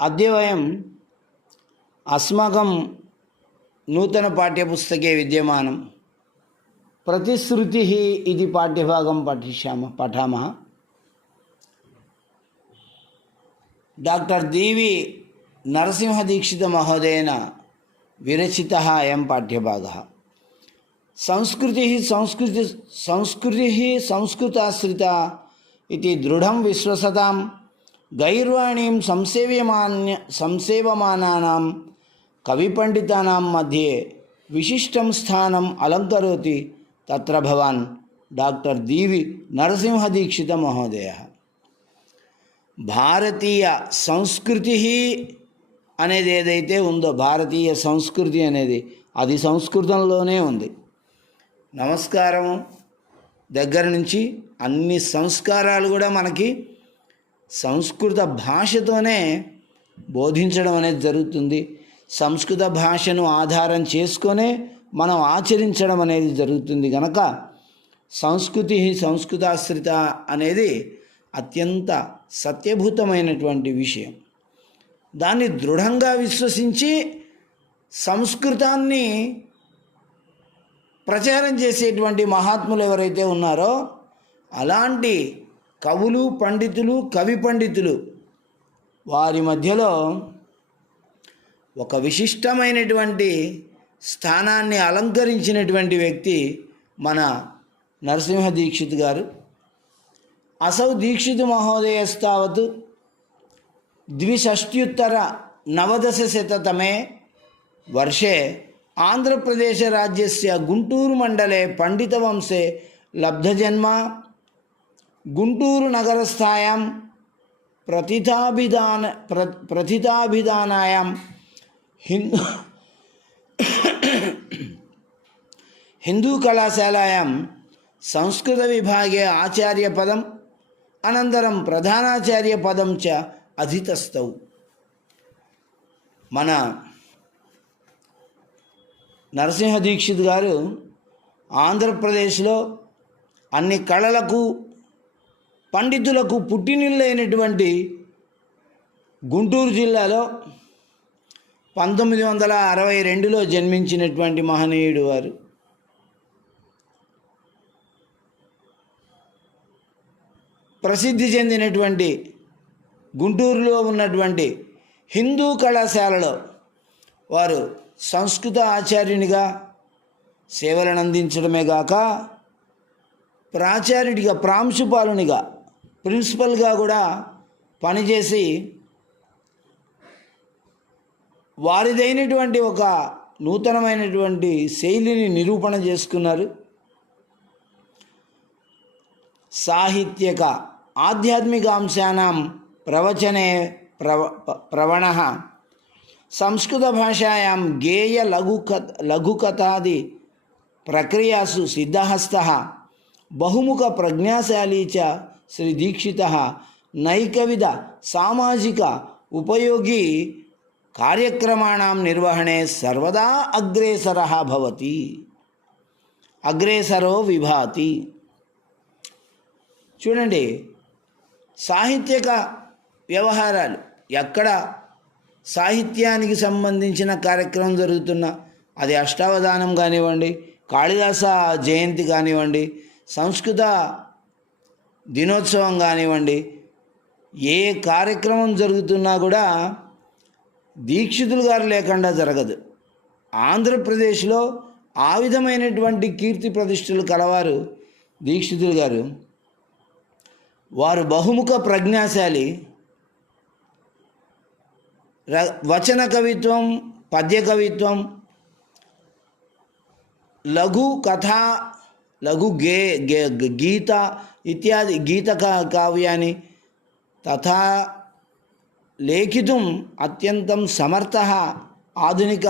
अद्य वयम् अस्माकं नूतनपाठ्यपुस्तके विद्यमानं प्रतिश्रुतिः इति पाठ्यभागं पठामः। डॉक्टर दीवी नरसिंहदीक्षितमहोदयेन विरचितः अयं पाठ्यभागः। संस्कृतिः संस्कृताश्रिता इति दृढं विश्वसतां गैर्वाणीं संसेव्यमानानां कविपण्डितानां मध्ये विशिष्टं स्थानम् अलङ्करोति तत्र भवान् डॉक्टर दीवी नरसिंहदीक्षितमहोदयः। భారతీయ సంస్కృతి అనేది ఏదైతే ఉందో, భారతీయ సంస్కృతి అనేది అది సంస్కృతంలోనే ఉంది. నమస్కారం దగ్గర నుంచి అన్ని సంస్కారాలు కూడా మనకి సంస్కృత భాషతోనే బోధించడం అనేది జరుగుతుంది. సంస్కృత భాషను ఆధారం చేసుకొనే మనం ఆచరించడం అనేది జరుగుతుంది. కనుక సంస్కృతి సంస్కృతాశ్రిత అనేది అత్యంత సత్యభూతమైనటువంటి విషయం. దాన్ని దృఢంగా విశ్వసించి సంస్కృతాన్ని ప్రచారం చేసేటువంటి మహాత్ములు ఎవరైతే ఉన్నారో అలాంటి కవులు, పండితులు, కవి పండితులు వారి మధ్యలో ఒక విశిష్టమైనటువంటి స్థానాన్ని అలంకరించినటువంటి వ్యక్తి మన నరసింహ దీక్షిత్ గారు. असौ दीक्षित महोदयस्तावत् 1992 वर्षे आंध्रप्रदेशराज्यस्य गुंटूरुमण्डले पंडितवंशे लब्धजन्म गुंटूरुनगरस्थायां प्रथिताभिधानायां हिंदू कलाशालायां संस्कृत विभागे आचार्यपदम् अनन्तरं प्रधानाचार्यपदं च अधितस्तौ. మన నరసింహ దీక్షిత్ గారు ఆంధ్రప్రదేశ్లో అన్ని కళలకు పండితులకు పుట్టినిల్లైనటువంటి గుంటూరు జిల్లాలో 1962లో జన్మించినటువంటి మహనీయుడు వారు. ప్రసిద్ధి చెందినటువంటి గుంటూరులో ఉన్నటువంటి హిందూ కళాశాలలో వారు సంస్కృత ఆచార్యునిగా సేవలను అందించడమే కాక ప్రాచార్యుడిగా, ప్రాంశుపాలునిగా, ప్రిన్సిపల్గా కూడా పనిచేసి వారిదైనటువంటి ఒక నూతనమైనటువంటి శైలిని నిరూపణ చేసుకున్నారు. సాహిత్యక ఆధ్యాత్మికాంశానాం ప్రవచనే ప్రవణః సంస్కృతభాషాయాం గేయ లఘుకథాది ప్రక్రియాసు సిద్ధహస్తః బహుముఖ ప్రజ్ఞాశాలీ చ శ్రీ దీక్షితః నైకవిధ సామాజిక ఉపయోగి కార్యక్రమాణాం నిర్వహణే సర్వదా అగ్రేసరః భవతి, అగ్రేసరో విభాతి. చూడండి, సాహిత్యక వ్యవహారాలు ఎక్కడ సాహిత్యానికి సంబంధించిన కార్యక్రమం జరుగుతున్నా, అది అష్టావధానం కానివ్వండి, కాళిదాస జయంతి కానివ్వండి, సంస్కృత దినోత్సవం కానివ్వండి, ఏ కార్యక్రమం జరుగుతున్నా కూడా దీక్షితులు గారు లేకుండా జరగదు. ఆంధ్రప్రదేశ్లో ఆ విధమైనటువంటి కీర్తి ప్రతిష్టలు కలవారు దీక్షితులు గారు. వారు బహుముఖ ప్రజ్ఞాశాలి. వచన కవిత్వం, పద్య కవిత్వం, లఘు కథ, లఘు గీత ఇత్యాది గీత కావ్యాన్ని తథా లేఖితుం అత్యంతం సమర్థः ఆధునిక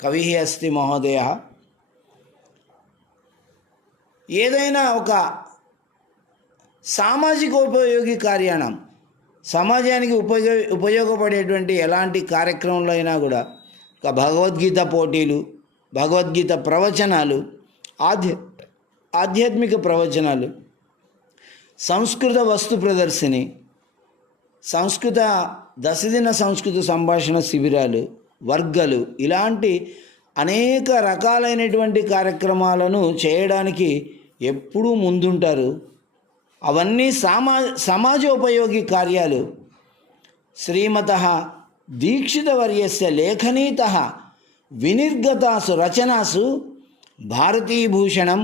కవిः అస్తి మహోదయः. ఏదైనా ఒక సామాజికోపయోగి కార్యాణం, సమాజానికి ఉపయోగపడేటువంటి ఎలాంటి కార్యక్రమంలో అయినా కూడా ఒక భగవద్గీత పోటీలు, భగవద్గీత ప్రవచనాలు, ఆధ్యాత్మిక ప్రవచనాలు, సంస్కృత వస్తు ప్రదర్శిని, సంస్కృత దశదిన సంస్కృత సంభాషణ శిబిరాలు, వర్గాలు, ఇలాంటి అనేక రకాలైనటువంటి కార్యక్రమాలను చేయడానికి ఎప్పుడూ ముందుంటారు. అవన్నీ సమాజోపయోగి కార్యాలు. శ్రీమతః దీక్షితవర్యస్య లేఖనీతః వినిర్గతాసు రచనాసు భారతీభూషణం,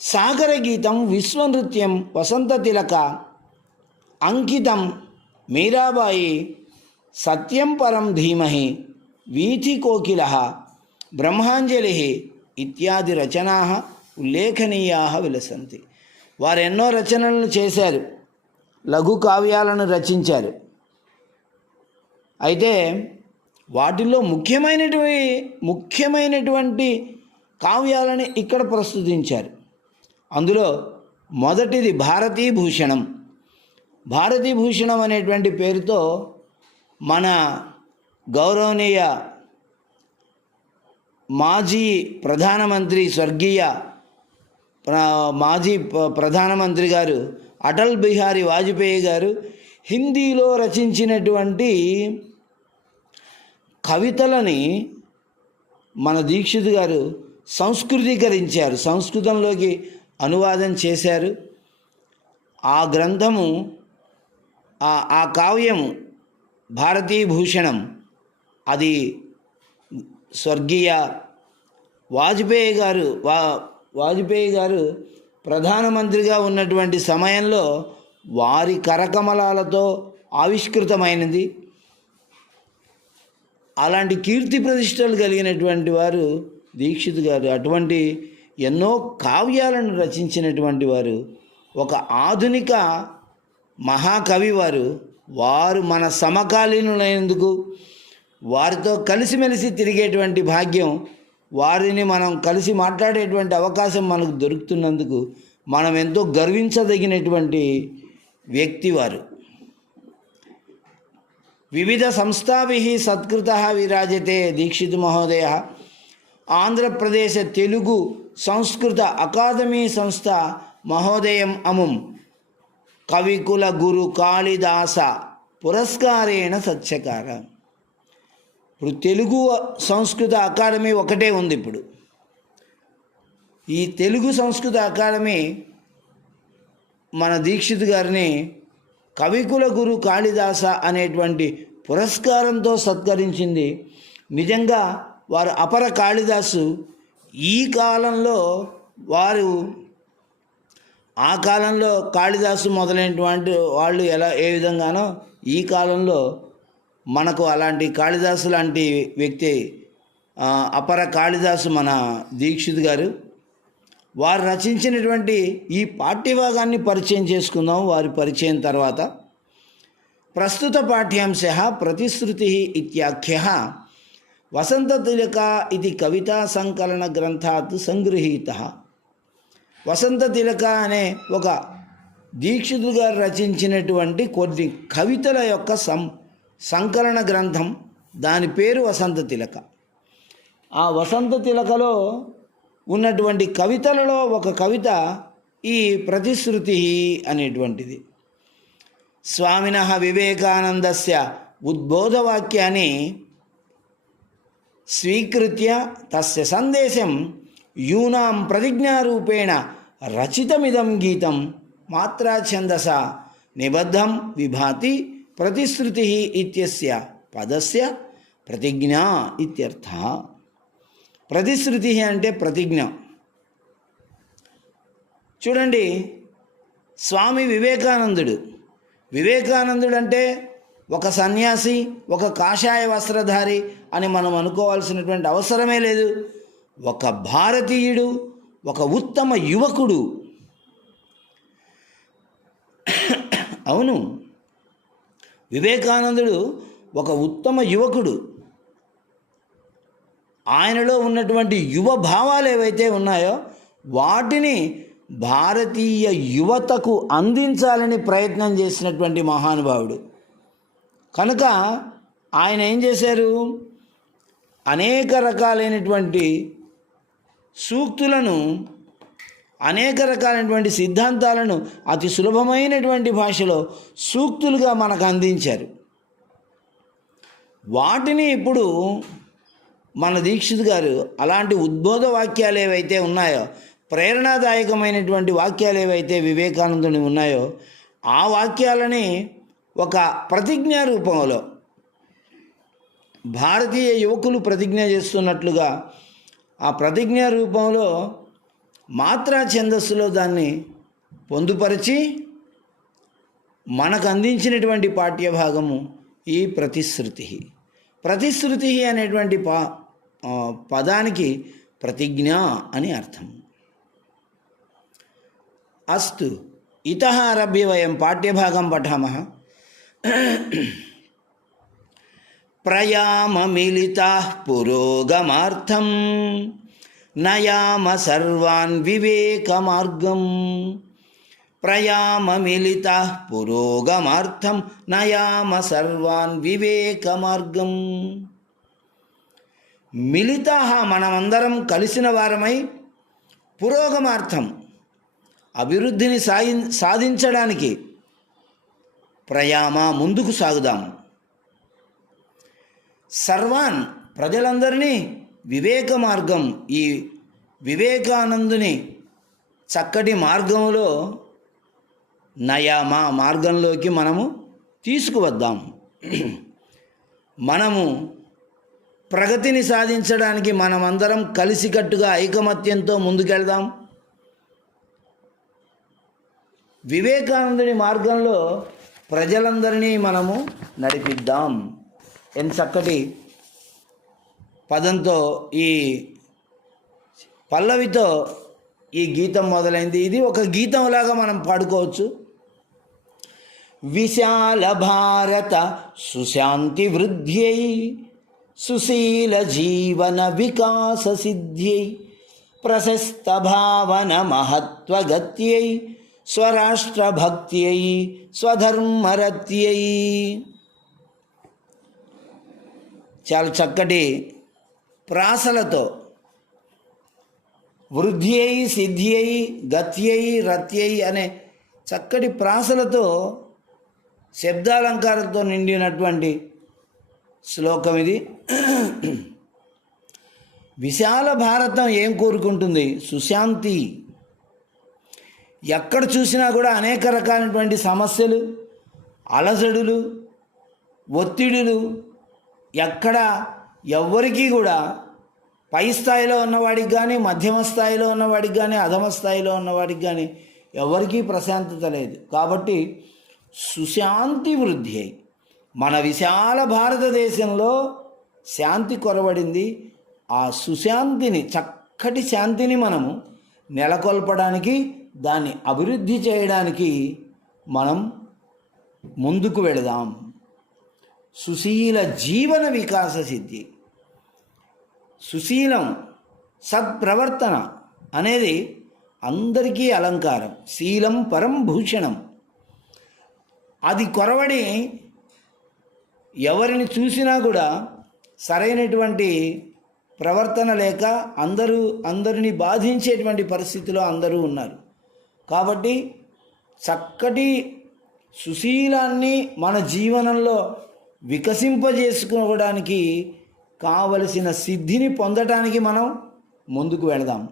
సాగరగీతం, విశ్వనృత్యం, వసంతతిలక, అంకితం, మీరాబాయి, సత్యం పరం ధీమహి, వీథికోకిలః, బ్రహ్మాంజలి ఇత్యాది రచనా ఉల్లేఖనీయా విలసంతి. వారు ఎన్నో రచనలను చేశారు, లఘు కావ్యాలను రచించారు. అయితే వాటిల్లో ముఖ్యమైనటువంటి కావ్యాలని ఇక్కడ ప్రస్తుతించారు. అందులో మొదటిది భారతీభూషణం. భారతీభూషణం అనేటువంటి పేరుతో మన గౌరవనీయ మాజీ ప్రధానమంత్రి, స్వర్గీయ మాజీ ప్రధానమంత్రి గారు అటల్ బిహారీ వాజ్పేయి గారు హిందీలో రచించినటువంటి కవితలని మన దీక్షిత్ గారు సంస్కృతీకరించారు, సంస్కృతంలోకి అనువాదం చేశారు. ఆ గ్రంథము, ఆ కావ్యము భారతీభూషణం, అది స్వర్గీయ వాజ్పేయి గారు ప్రధానమంత్రిగా ఉన్నటువంటి సమయంలో వారి కరకమలాలతో ఆవిష్కృతమైనది. అలాంటి కీర్తి ప్రతిష్టలు కలిగినటువంటి వారు దీక్షిత్ గారు. అటువంటి ఎన్నో కావ్యాలను రచించినటువంటి వారు, ఒక ఆధునిక మహాకవి వారు మన సమకాలీనులైనందుకు, వారితో కలిసిమెలిసి తిరిగేటువంటి భాగ్యం, వారిని మనం కలిసి మాట్లాడేటువంటి అవకాశం మనకు దొరుకుతున్నందుకు మనం ఎంతో గర్వించదగినటువంటి వ్యక్తి వారు. వివిధ సంస్థాభిః సత్కృతః విరాజతే దీక్షిత్ మహోదయ. ఆంధ్రప్రదేశ తెలుగు సంస్కృత అకాదమీ సంస్థ మహోదయం అముం కవికుల గురు కాళిదాస పురస్కారేణ సత్యకార. ఇప్పుడు తెలుగు సంస్కృత అకాడమీ ఒకటే ఉంది. ఇప్పుడు ఈ తెలుగు సంస్కృత అకాడమీ మన దీక్షిత్ గారిని కవికుల గురు కాళిదాస అనేటువంటి పురస్కారంతో సత్కరించింది. నిజంగా వారు అపర కాళిదాసు. ఈ కాలంలో వారు, ఆ కాలంలో కాళిదాసు మొదలైనటువంటి వాళ్ళు ఏ విధంగానో ఈ కాలంలో మనకు అలాంటి కాళిదాసు లాంటి వ్యక్తి అపర కాళిదాసు మన దీక్షిత్ గారు. వారు రచించినటువంటి ఈ పాఠ్యభాగాన్ని పరిచయం చేసుకుందాం. వారి పరిచయం తర్వాత ప్రస్తుత పాఠ్యాంశ ప్రతిశ్రుతి ఇత్యాఖ్య వసంతతిలక ఇది కవితా సంకలన గ్రంథాత్ సంగృహీత. వసంతతిలక అనే ఒక దీక్షితు గారు రచించినటువంటి కొన్ని కవితల యొక్క సంకలన గ్రంథం, దాని పేరు వసంతతిలక. ఆ వసంతతిలకలో ఉన్నటువంటి కవితలలో ఒక కవిత ఈ ప్రతిశ్రుతి అనేటువంటిది. స్వామినః వివేకానందస్య ఉద్బోధవాక్యాన్ని స్వీకృత్య తస్య సందేశం యూనాం ప్రతిజ్ఞారూపేణ రచితమిదం గీతం మాత్రాఛందస నిబద్ధం విభాతి ప్రతిశ్రుతి ఇత్యస్య పదస్య ప్రతిజ్ఞ ఇత్యర్థ. ప్రతిశ్రుతి అంటే ప్రతిజ్ఞ. చూడండి, స్వామి వివేకానందుడు అంటే ఒక సన్యాసి, ఒక కాషాయ వస్త్రధారి అని మనం అనుకోవాల్సినటువంటి అవసరమే లేదు. ఒక భారతీయుడు, ఒక ఉత్తమ యువకుడు. అవును, వివేకానందుడు ఒక ఉత్తమ యువకుడు. ఆయనలో ఉన్నటువంటి యువ భావాలు ఏవైతే ఉన్నాయో వాటిని భారతీయ యువతకు అందించాలని ప్రయత్నం చేసినటువంటి మహానుభావుడు. కనుక ఆయన ఏం చేశారు, అనేక రకాలైనటువంటి సూక్తులను, అనేక రకాలైనటువంటి సిద్ధాంతాలను అతి సులభమైనటువంటి భాషలో సూక్తులుగా మనకు అందించారు. వాటిని ఇప్పుడు మన దీక్షిత్ గారు అలాంటి ఉద్బోధ వాక్యాలు ఏవైతే ఉన్నాయో, ప్రేరణాదాయకమైనటువంటి వాక్యాలు ఏవైతే వివేకానందుని ఉన్నాయో, ఆ వాక్యాలని ఒక ప్రతిజ్ఞా రూపంలో భారతీయ యువకులు ప్రతిజ్ఞ చేస్తున్నట్లుగా ఆ ప్రతిజ్ఞా రూపంలో మాత్రా ఛందస్సులో దాన్ని పొందుపరిచి మనకు అందించినటువంటి పాఠ్యభాగము ఈ ప్రతిశ్రుతి. ప్రతిశ్రుతి అనేటువంటి పదానికి ప్రతిజ్ఞ అని అర్థం. అస్తు, ఇతః ఆరభ్య వయం పాఠ్యభాగం పఠామः. ప్రయామమిలితాః పురోగమార్థం నయామ సర్వాన్ వివేకమార్గం. ప్రయామమిలితాః పురోగమార్థం నయామ సర్వాన్ వివేకమార్గం. మిలితాః మనమందరం కలిసిన వారమై, పురోగమార్థం అభివృద్ధిని సాధించడానికి, ప్రయామ ముందుకు సాగుదాం, సర్వాన్ ప్రజలందరినీ, వివేక మార్గం ఈ వివేకానందుని చక్కటి మార్గంలో, నయామా మార్గంలోకి మనము తీసుకువద్దాం. మనము ప్రగతిని సాధించడానికి మనమందరం కలిసికట్టుగా ఐకమత్యంతో ముందుకెళ్దాం. వివేకానందుని మార్గంలో ప్రజలందరినీ మనము నడిపిద్దాం. ఎంత చక్కటి పదంతో, ఈ పల్లవితో ఈ గీతం మొదలైంది. ఇది ఒక గీతంలాగా మనం పాడుకోవచ్చు. విశాల భారత సుశాంతి వృద్ధ్యై, సుశీల జీవన వికాస సిద్ధ్యై, ప్రశస్త భావన మహత్వగత్యై, స్వరాష్ట్ర భక్త్యై, స్వధర్మరత్యై. చాలా చక్కటి ప్రాసలతో వృద్ధ్యై, సిద్ధ్యై, గత్యై, రత్యై అనే చక్కటి ప్రాసలతో, శబ్దాలంకారంతో నిండినటువంటి శ్లోకం ఇది. విశాల భారతం ఏం కోరుకుంటుంది? సుశాంతి. ఎక్కడ చూసినా కూడా అనేక రకాలైనటువంటి సమస్యలు, అలజడులు, ఒత్తిడులు, ఎక్కడ ఎవ్వరికీ కూడా పై స్థాయిలో ఉన్నవాడికి కానీ, మధ్యమ స్థాయిలో ఉన్నవాడికి కానీ, అధమ స్థాయిలో ఉన్నవాడికి కానీ ఎవరికీ ప్రశాంతత లేదు. కాబట్టి సుశాంతి వృద్ధి అయి, మన విశాల భారతదేశంలో శాంతి కొరవడింది. ఆ సుశాంతిని, చక్కటి శాంతిని మనము నెలకొల్పడానికి, దాన్ని అభివృద్ధి చేయడానికి మనం ముందుకు వెళదాం. సుశీల జీవన వికాస సిద్ధి. సుశీలం, సత్ప్రవర్తన అనేది అందరికీ అలంకారం. శీలం పరం భూషణం. అది కొరవడి ఎవరిని చూసినా కూడా సరైనటువంటి ప్రవర్తన లేక అందరిని బాధించేటువంటి పరిస్థితిలో అందరూ ఉన్నారు. కాబట్టి చక్కటి సుశీలాన్ని మన జీవనంలో వికసింపజేసుకోవడానికి కావలసిన సిద్ధిని పొందటానికి మనం ముందుకు వెళదాం.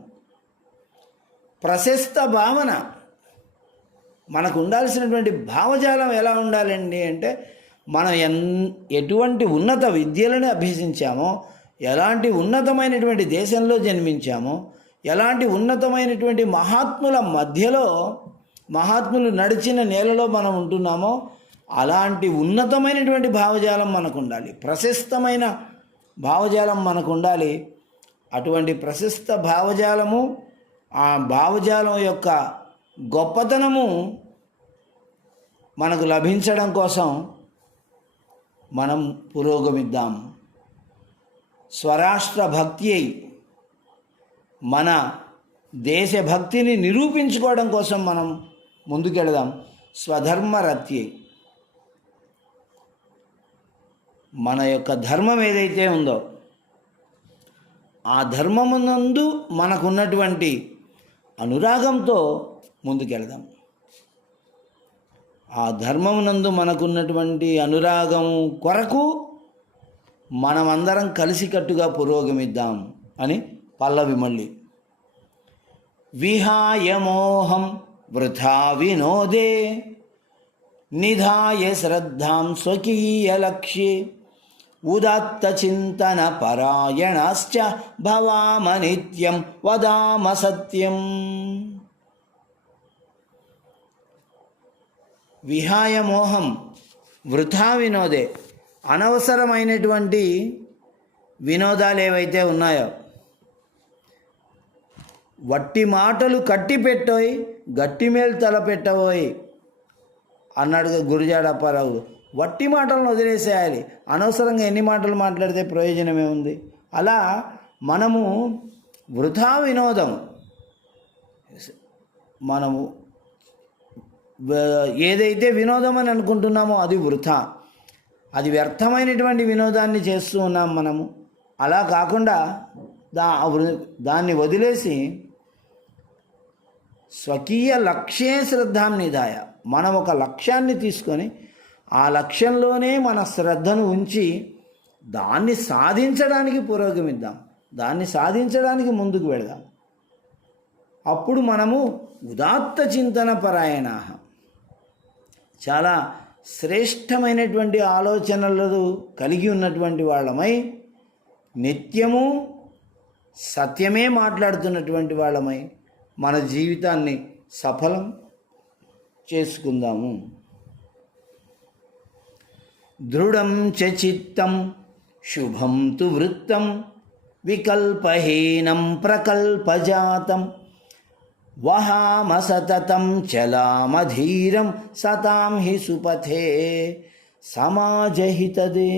ప్రశస్త భావన, మనకు ఉండాల్సినటువంటి భావజాలం ఎలా ఉండాలండి అంటే, మనం ఎటువంటి ఉన్నత విద్యలను అభ్యసించామో, ఎలాంటి ఉన్నతమైనటువంటి దేశంలో జన్మించామో, ఎలాంటి ఉన్నతమైనటువంటి మహాత్ముల మధ్యలో, మహాత్ములు నడిచిన నేలలో మనం ఉంటున్నామో, అలాంటి ఉన్నతమైనటువంటి భావజాలం మనకు ఉండాలి. ప్రశస్తమైన భావజాలం మనకు ఉండాలి. అటువంటి ప్రశస్త భావజాలము, ఆ భావజాలం యొక్క గొప్పతనము మనకు లభించడం కోసం మనం పురోగమిద్దాం. స్వరాష్ట్ర భక్తి అయి, మన దేశభక్తిని నిరూపించుకోవడం కోసం మనం ముందుకెళదాం. స్వధర్మరత్య, మన యొక్క ధర్మం ఏదైతే ఉందో ఆ ధర్మమునందు మనకున్నటువంటి అనురాగంతో ముందుకెళదాం. ఆ ధర్మమునందు మనకున్నటువంటి అనురాగం కొరకు మనమందరం కలిసికట్టుగా పురోగమిద్దాం అని పల్లవి మళ్ళీ. విహాయ మోహం వృథా వినోదే నిధాయ శ్రద్ధాం స్వకీయ లక్ష్యే ఉదాత్త చింతన పరాయణశ్చ భవామ నిత్యం వదామ సత్యం. విహాయ మోహం వృథా వినోదే, అనవసరమైనటువంటి వినోదాలు ఏవైతే ఉన్నాయో, వట్టి మాటలు కట్టి పెట్టోయ్ గట్టి మేలు తలపెట్టబోయ్ అన్నాడు గురజాడ అప్పారావు. వట్టి మాటలను వదిలేసేయాలి. అనవసరంగా ఎన్ని మాటలు మాట్లాడితే ప్రయోజనమే ఉంది. అలా మనము వృథా వినోదం, మనము ఏదైతే వినోదం అని అనుకుంటున్నామో అది వృథా, అది వ్యర్థమైనటువంటి వినోదాన్ని చేస్తూ ఉన్నాం మనము. అలా కాకుండా దాన్ని వదిలేసి స్వకీయ లక్ష్యే శ్రద్ధాం నిధాయ, మనం ఒక లక్ష్యాన్ని తీసుకొని ఆ లక్ష్యంలోనే మన శ్రద్ధను ఉంచి దాన్ని సాధించడానికి పురోగమిద్దాం, దాన్ని సాధించడానికి ముందుకు వెళదాం. అప్పుడు మనము ఉదాత్త చింతన పరాయణ, చాలా శ్రేష్టమైనటువంటి ఆలోచనలు కలిగి ఉన్నటువంటి వాళ్ళమై నిత్యము సత్యమే మాట్లాడుతున్నటువంటి వాళ్ళమై మన జీవితాన్ని సఫలం చేసుకుందాము. దృఢం చ చిత్తం శుభం తు వృత్తం వికల్పహీనం ప్రకల్పజాతం వహామ సతతం చలామధీరం సతాం హి సుపథే సమాజహితదే.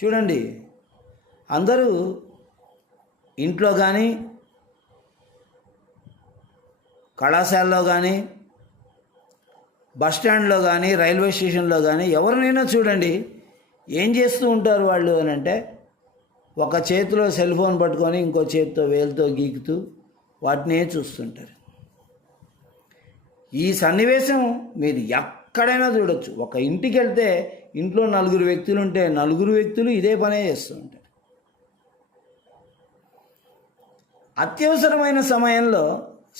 చూడండి, అందరూ ఇంట్లో కానీ కళాశాలలో కానీ బస్టాండ్లో కానీ రైల్వే స్టేషన్లో కానీ ఎవరినైనా చూడండి, ఏం చేస్తూ ఉంటారు వాళ్ళు అని అంటే, ఒక చేతిలో సెల్ ఫోన్ పట్టుకొని ఇంకో చేతితో వేలుతో గీకుతూ వాటినే చూస్తుంటారు. ఈ సన్నివేశం మీరు ఎక్కడైనా చూడొచ్చు. ఒక ఇంటికి వెళ్తే ఇంట్లో 4 వ్యక్తులు ఉంటే 4 వ్యక్తులు ఇదే పనే చేస్తూ ఉంటారు. అత్యవసరమైన సమయంలో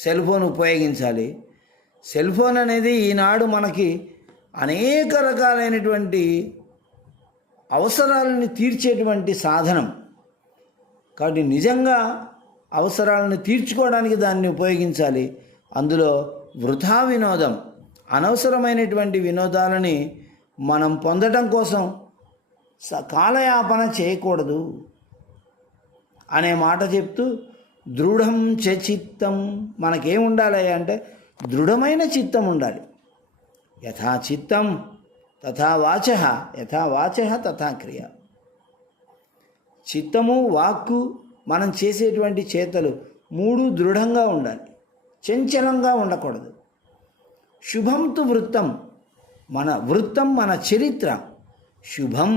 సెల్ ఫోన్ ఉపయోగించాలి. సెల్ ఫోన్ అనేది ఈనాడు మనకి అనేక రకాలైనటువంటి అవసరాలను తీర్చేటువంటి సాధనం. కాబట్టి నిజంగా అవసరాలను తీర్చుకోవడానికి దాన్ని ఉపయోగించాలి. అందులో వృథా వినోదం, అనవసరమైనటువంటి వినోదాలని మనం పొందడం కోసం కాలయాపన చేయకూడదు అనే మాట చెప్తూ, దృఢం చ చిత్తం, మనకేముండాలి అంటే దృఢమైన చిత్తం ఉండాలి. యథా చిత్తం తథా వాచః, యథా వాచః తథా క్రియ. చిత్తము, వాక్కు, మనం చేసేటువంటి చేతలు 3 దృఢంగా ఉండాలి, చంచలంగా ఉండకూడదు. శుభం తు వృత్తం, మన వృత్తం మన చరిత్ర శుభం,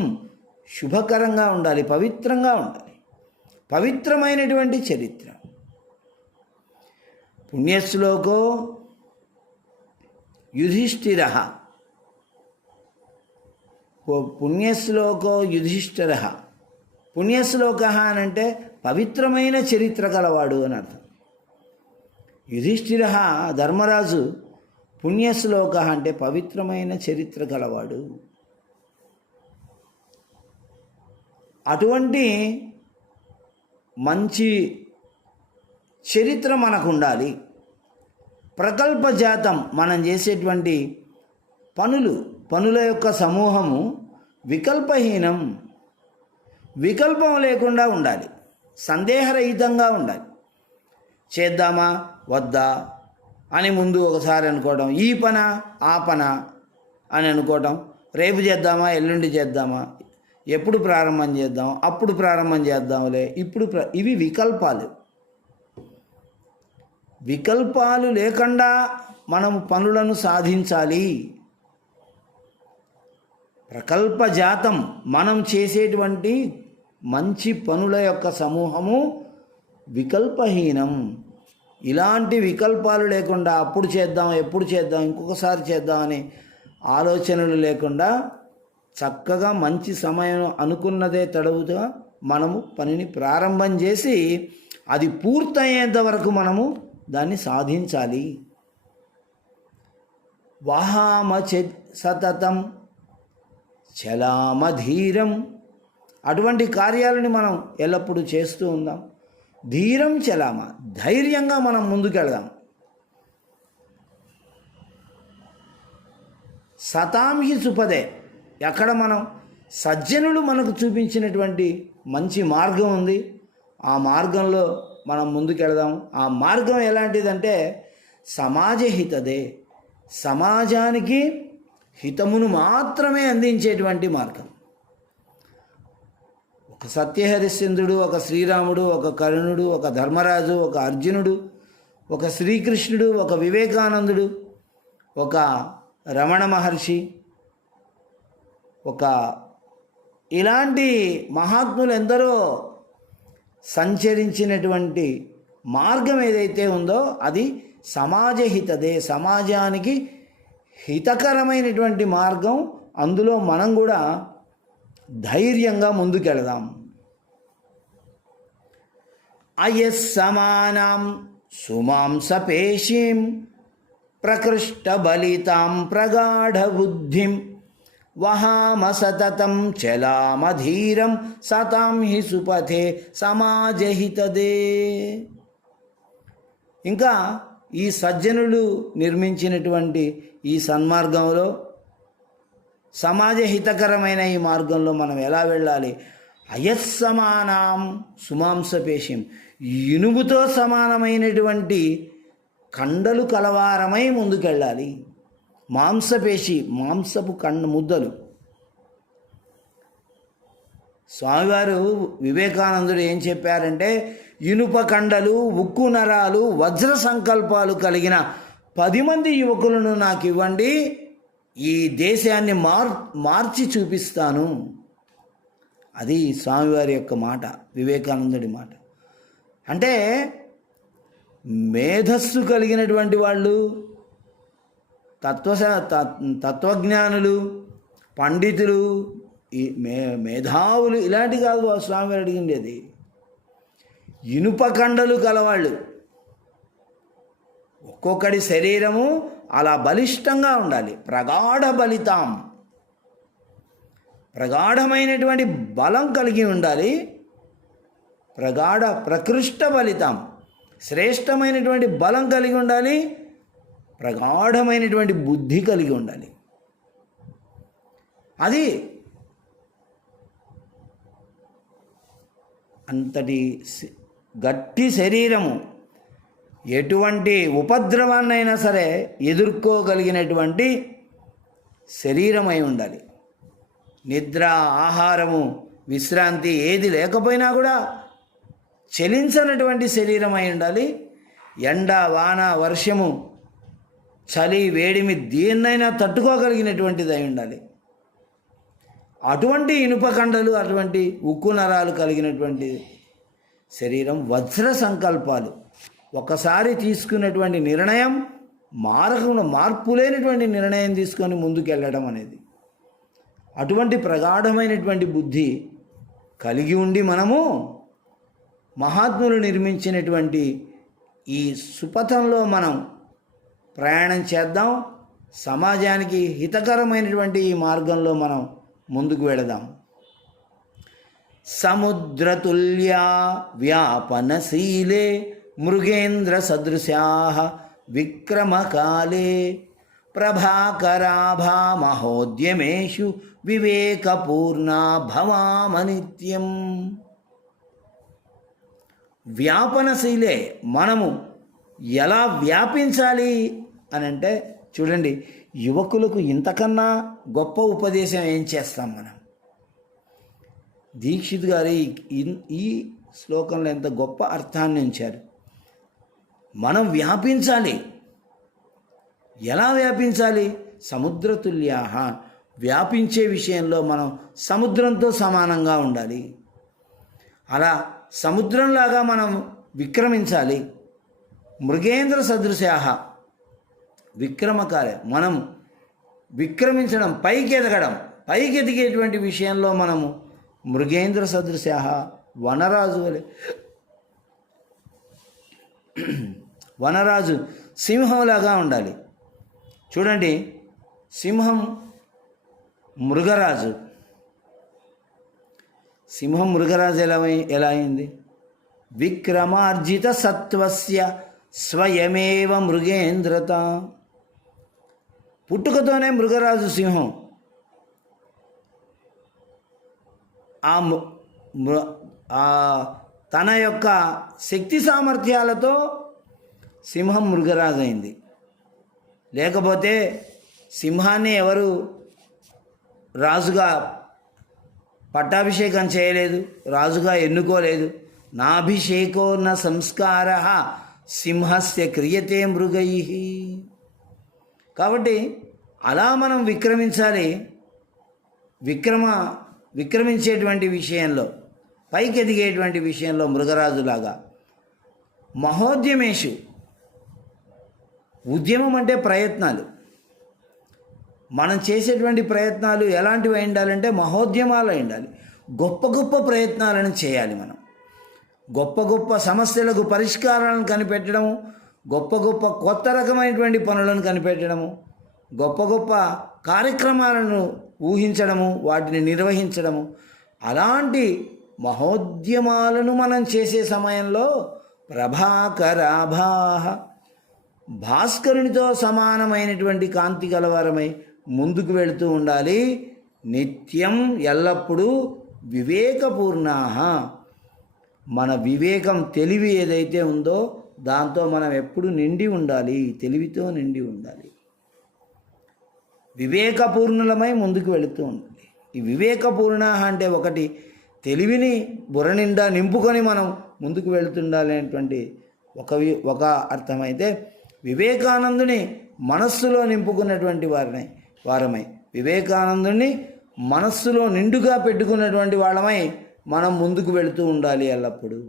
శుభకరంగా ఉండాలి, పవిత్రంగా ఉండాలి, పవిత్రమైనటువంటి చరిత్ర. పుణ్యశ్లోకో యుధిష్ఠిర, పుణ్యశ్లోకో యుధిష్ఠిర. పుణ్యశ్లోక అని అంటే పవిత్రమైన చరిత్ర గలవాడు అని అర్థం. యుధిష్ఠిర ధర్మరాజు, పుణ్యశ్లోక అంటే పవిత్రమైన చరిత్ర గలవాడు. అటువంటి మంచి చరిత్ర మనకు ఉండాలి. ప్రకల్పజాతం, మనం చేసేటువంటి పనుల యొక్క సమూహము వికల్పహీనం, వికల్పం లేకుండా ఉండాలి, సందేహరహితంగా ఉండాలి. చేద్దామా వద్దా అని ముందు ఒకసారి అనుకోవడం, ఈ పన ఆ పన అని అనుకోవడం, రేపు చేద్దామా ఎల్లుండి చేద్దామా, ఎప్పుడు ప్రారంభం చేద్దాం అప్పుడు ప్రారంభం చేద్దాంలే ఇప్పుడు ఇవి వికల్పాలు. వికల్పాలు లేకుండా మనం పనులను సాధించాలి. ప్రకల్పజాతం, మనం చేసేటువంటి మంచి పనుల యొక్క సమూహము వికల్పహీనం. ఇలాంటి వికల్పాలు లేకుండా అప్పుడు చేద్దాం ఎప్పుడు చేద్దాం ఇంకొకసారి చేద్దాం అనే ఆలోచనలు లేకుండా చక్కగా మంచి సమయం అనుకున్నదే తడవుగా మనము పనిని ప్రారంభం చేసి అది పూర్తయ్యేంత వరకు మనము దాన్ని సాధించాలి. వహామ సతతం చలామధీరం, అటువంటి కార్యాలని మనం ఎల్లప్పుడూ చేస్తూ ఉందాం. ధీరం చలామ, ధైర్యంగా మనం ముందుకెళ్దాం. సతాంహి సుపదే, ఎక్కడ మనం సజ్జనులు మనకు చూపించినటువంటి మంచి మార్గం ఉంది, ఆ మార్గంలో మనం ముందుకెళదాం. ఆ మార్గం ఎలాంటిదంటే సమాజహితదే, సమాజానికి హితమును మాత్రమే అందించేటువంటి మార్గం. ఒక సత్యహరిశ్చంద్రుడు, ఒక శ్రీరాముడు, ఒక కర్ణుడు, ఒక ధర్మరాజు, ఒక అర్జునుడు, ఒక శ్రీకృష్ణుడు, ఒక వివేకానందుడు, ఒక రమణ మహర్షి, ఒక ఇలాంటి మహాత్ములు ఎందరో సంచరించినటువంటి మార్గం ఏదైతే ఉందో అది సమాజహితదే, సమాజానికి హితకరమైనటువంటి మార్గం. అందులో మనం కూడా ధైర్యంగా ముందుకెళదాం. అయస్సమానాం సుమాంసపేషీం ప్రకృష్టబలితాం ప్రగాఢబుద్ధిం వహామ సతతం చలామధీరం సతాం హి సుపథే సమాజహితదే. ఇంకా ఈ సజ్జనులు నిర్మించినటువంటి ఈ సన్మార్గంలో, సమాజహితకరమైన ఈ మార్గంలో మనం ఎలా వెళ్ళాలి? అయస్సమానాం సుమాంసపేషిం, ఇనుముతో సమానమైనటువంటి కండలు కలవారమై ముందుకెళ్ళాలి. మాంసపేషి, మాంసపు ముద్దలు. స్వామివారు వివేకానందుడు ఏం చెప్పారంటే, ఇనుప కండలు, ఉక్కు నరాలు, వజ్ర సంకల్పాలు కలిగిన 10 మంది యువకులను నాకు ఇవ్వండి, ఈ దేశాన్ని మార్చి చూపిస్తాను. అది స్వామివారి యొక్క మాట, వివేకానందుడి మాట. అంటే మేధస్సు కలిగినటువంటి వాళ్ళు, తత్వజ్ఞానులు, పండితులు, ఈ మేధావులు ఇలాంటి కాదు స్వామివారు అడిగిండేది. ఇనుప కండలు కలవాళ్ళు, ఒక్కొక్కడి శరీరము అలా బలిష్టంగా ఉండాలి. ప్రగాఢ బలితాం, ప్రగాఢమైనటువంటి బలం కలిగి ఉండాలి. ప్రకృష్ట బలితాం, శ్రేష్టమైనటువంటి బలం కలిగి ఉండాలి. ప్రగాఢమైనటువంటి బుద్ధి కలిగి ఉండాలి. అది అంతటి గట్టి శరీరము ఎటువంటి ఉపద్రవాన్నైనా సరే ఎదుర్కోగలిగినటువంటి శరీరమై ఉండాలి. నిద్ర, ఆహారము, విశ్రాంతి ఏది లేకపోయినా కూడా చలించనటువంటి శరీరం అయి ఉండాలి. ఎండ, వాన, వర్షము, చలి, వేడిమి దేన్నైనా తట్టుకోగలిగినటువంటిది అయి ఉండాలి. అటువంటి ఇనుప కండలు, అటువంటి ఉక్కు నరాలు కలిగినటువంటి శరీరం. వజ్ర సంకల్పాలు, ఒకసారి తీసుకున్నటువంటి నిర్ణయం మార్పు లేనటువంటి నిర్ణయం తీసుకొని ముందుకెళ్ళడం అనేది. అటువంటి ప్రగాఢమైనటువంటి బుద్ధి కలిగి ఉండి మనము మహాత్ములు నిర్మించినటువంటి ఈ సుపథంలో మనం ప్రయాణం చేద్దాం. సమాజానికి హితకరమైనటువంటి ఈ మార్గంలో మనం ముందుకు వెళదాం. సముద్రతుల్యా వ్యాపనశీలే మృగేంద్ర సదృశాః విక్రమకాలే ప్రభాకరాభా మహోద్యమేషు వివేకపూర్ణా భవామనిత్యం. వ్యాపనశీలే, మనము ఎలా వ్యాపించాలి అని అంటే చూడండి, యువకులకు ఇంతకన్నా గొప్ప ఉపదేశం ఏం చేస్తాం మనం? దీక్షిత్ గారు ఈ శ్లోకంలో ఎంత గొప్ప అర్థాన్ని ఉంచారు. మనం వ్యాపించాలి. ఎలా వ్యాపించాలి? సముద్రతుల్యాః, వ్యాపించే విషయంలో మనం సముద్రంతో సమానంగా ఉండాలి. అలా సముద్రంలాగా మనం విక్రమించాలి. మృగేంద్ర సదృశాః, విక్రమకార్య, మనం విక్రమించడం, పైకి ఎదగడం, పైకి ఎదిగేటువంటి విషయంలో మనము మృగేంద్ర సదృశ వనరాజు వలె, వనరాజు సింహంలాగా ఉండాలి. చూడండి, సింహం మృగరాజు, సింహం మృగరాజు ఎలా అయింది? విక్రమార్జిత సత్వస్య స్వయమేవ మృగేంద్రత. పుట్టుకతోనే మృగరాజు సింహం. తన యొక్క శక్తి సామర్థ్యాలతో సింహం మృగరాజు అయింది. లేకపోతే సింహాన్ని ఎవరు రాజుగా పట్టాభిషేకం చేయలేదు, రాజుగా ఎన్నుకోలేదు. నాభిషేకో న సంస్కార సింహస్య క్రియతే మృగై. కాబట్టి అలా మనం విక్రమించాలి. విక్రమించేటువంటి విషయంలో, పైకి ఎదిగేటువంటి విషయంలో మృగరాజులాగా. మహోద్యమేషు, ఉద్యమం అంటే ప్రయత్నాలు. మనం చేసేటువంటి ప్రయత్నాలు ఎలాంటివి అయి ఉండాలంటే మహోద్యమాలు అయి ఉండాలి. గొప్ప గొప్ప ప్రయత్నాలను చేయాలి. మనం గొప్ప గొప్ప సమస్యలకు పరిష్కారాలను కనిపెట్టడము, గొప్ప గొప్ప కొత్త రకమైనటువంటి పనులను కనిపెట్టడము, గొప్ప గొప్ప కార్యక్రమాలను ఊహించడము, వాటిని నిర్వహించడము, అలాంటి మహోద్యమాలను మనం చేసే సమయంలో ప్రభాకరాభాహ, భాస్కరునితో సమానమైనటువంటి కాంతి గలవారమై ముందుకు వెళుతూ ఉండాలి. నిత్యం ఎల్లప్పుడూ వివేకపూర్ణాః, మన వివేకం, తెలివి ఏదైతే ఉందో దాంతో మనం ఎప్పుడు నిండి ఉండాలి, తెలివితో నిండి ఉండాలి. వివేకపూర్ణులమై ముందుకు వెళుతూ ఉండాలి. ఈ వివేకపూర్ణ అంటే ఒకటి తెలివిని బుర్ర నిండా నింపుకొని మనం ముందుకు వెళుతుండాలి అనేటువంటి ఒక అర్థమైతే, వివేకానందుని మనస్సులో నింపుకున్నటువంటి వారమై, వివేకానందుని మనస్సులో నిండుగా పెట్టుకున్నటువంటి వాళ్ళమై మనం ముందుకు వెళుతూ ఉండాలి ఎల్లప్పుడూ.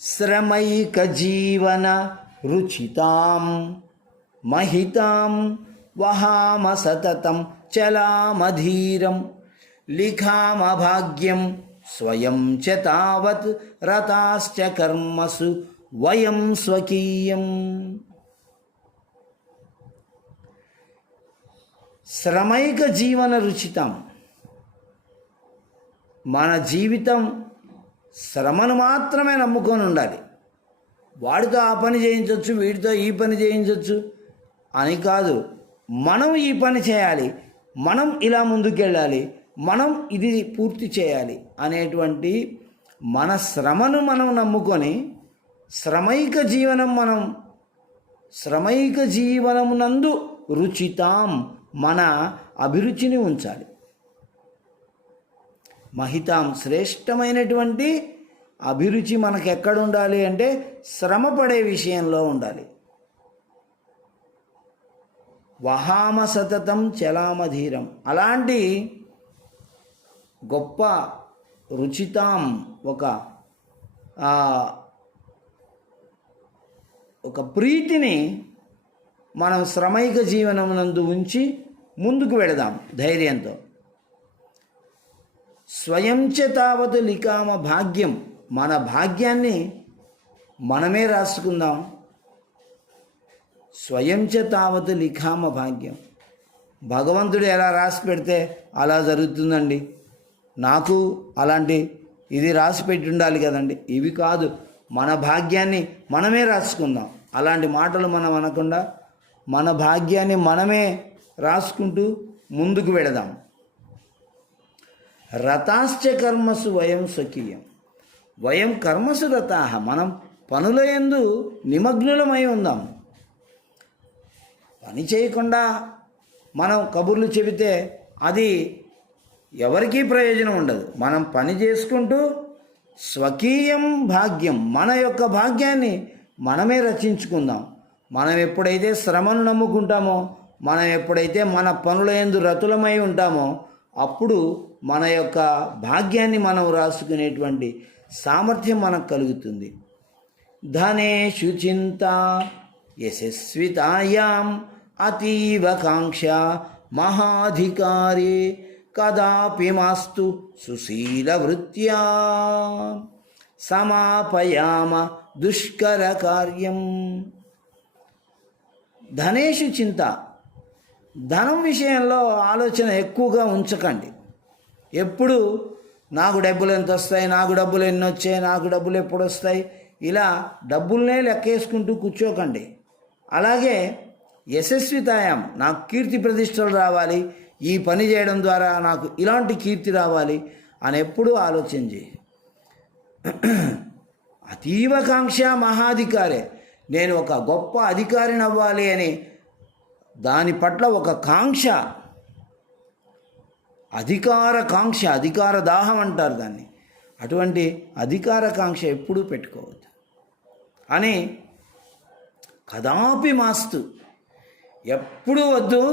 శ్రమైక జీవన రుచితాం మహితాం వహామ సతతం చలామధీరం లిఖామ భాగ్యం స్వయం చ తావత్ రతాశ్చ కర్మసు వయం స్వకీయం. శ్రమైక జీవన రుచితం, మన జీవితం శ్రమను మాత్రమే నమ్ముకొని ఉండాలి. వాడితో ఆ పని చేయించవచ్చు, వీడితో ఈ పని చేయించవచ్చు అని కాదు. మనం ఈ పని చేయాలి, మనం ఇలా ముందుకెళ్ళాలి, మనం ఇది పూర్తి చేయాలి అనేటువంటి మన శ్రమను మనం నమ్ముకొని శ్రమైక జీవనమునందు రుచితాం, మన అభిరుచిని ఉంచాలి. మహితాం, శ్రేష్టమైనటువంటి అభిరుచి మనకు ఎక్కడ ఉండాలి అంటే శ్రమ పడే విషయంలో ఉండాలి. వహామ సతతం చలామధీరం, అలాంటి గొప్ప రుచితాం, ఒక ప్రీతిని మనం శ్రమైక జీవనమునందు ఉంచి ముందుకు వెళదాం ధైర్యంతో. స్వయం చ తావత్ లిఖామ భాగ్యం, మన భాగ్యాన్ని మనమే రాసుకుందాం. స్వయం చ తావత్ లిఖామ భాగ్యం, భగవంతుడు ఎలా రాసి పెడితే అలా జరుగుతుందండి, నాకు అలాంటి ఇది రాసి పెట్టి ఉండాలి కదండి, ఇవి కాదు. మన భాగ్యాన్ని మనమే రాసుకుందాం. అలాంటి మాటలు మనం అనకుండా మన భాగ్యాన్ని మనమే రాసుకుంటూ ముందుకు వెళదాం. రతాశ్చ కర్మసు వయం స్వకీయం, వయం కర్మసు రతాః, మనం పనుల యందు నిమగ్నులమై ఉందాం. పని చేయకుండా మనం కబుర్లు చెబితే అది ఎవరికీ ప్రయోజనం ఉండదు. మనం పని చేసుకుంటూ స్వకీయం భాగ్యం, మన యొక్క భాగ్యాన్ని మనమే రచించుకుందాం. మనం ఎప్పుడైతే శ్రమను నమ్ముకుంటామో, మనం ఎప్పుడైతే మన పనుల యందు రతులమై ఉంటామో, అప్పుడు మన యొక్క భాగ్యాన్ని మనం రాసుకునేటువంటి సామర్థ్యం మనకు కలుగుతుంది. ధనేషు చింత యశస్వితాయాం అతీవ కాంక్ష మహాధికారే కదాపి మాస్తు సుశీలవృత్యా సమాపయామ దుష్కర కార్యం. ధనేషు చింత, ధనం విషయంలో ఆలోచన ఎక్కువగా ఉంచకండి. ఎప్పుడు నాకు డబ్బులు ఎంత వస్తాయి, నాకు డబ్బులు ఎన్ని వచ్చాయి, నాకు డబ్బులు ఎప్పుడు వస్తాయి, ఇలా డబ్బులనే లెక్కేసుకుంటూ కూర్చోకండి. అలాగే యశస్వితాయం, నాకు కీర్తి ప్రతిష్టలు రావాలి, ఈ పని చేయడం ద్వారా నాకు ఇలాంటి కీర్తి రావాలి అని ఎప్పుడూ ఆలోచన చేయి. అతీవకాంక్ష మహాధికారే, నేను ఒక గొప్ప అధికారిని అవ్వాలి అని దాని పట్ల ఒక కాంక్ష, అధికార కాంక్ష, అధికార దాహం అంటారు దాన్ని. అటువంటి అధికార కాంక్ష ఎప్పుడూ పెట్టుకోవద్దు అని కదాపి మాస్తు, ఎప్పుడూ వద్దు.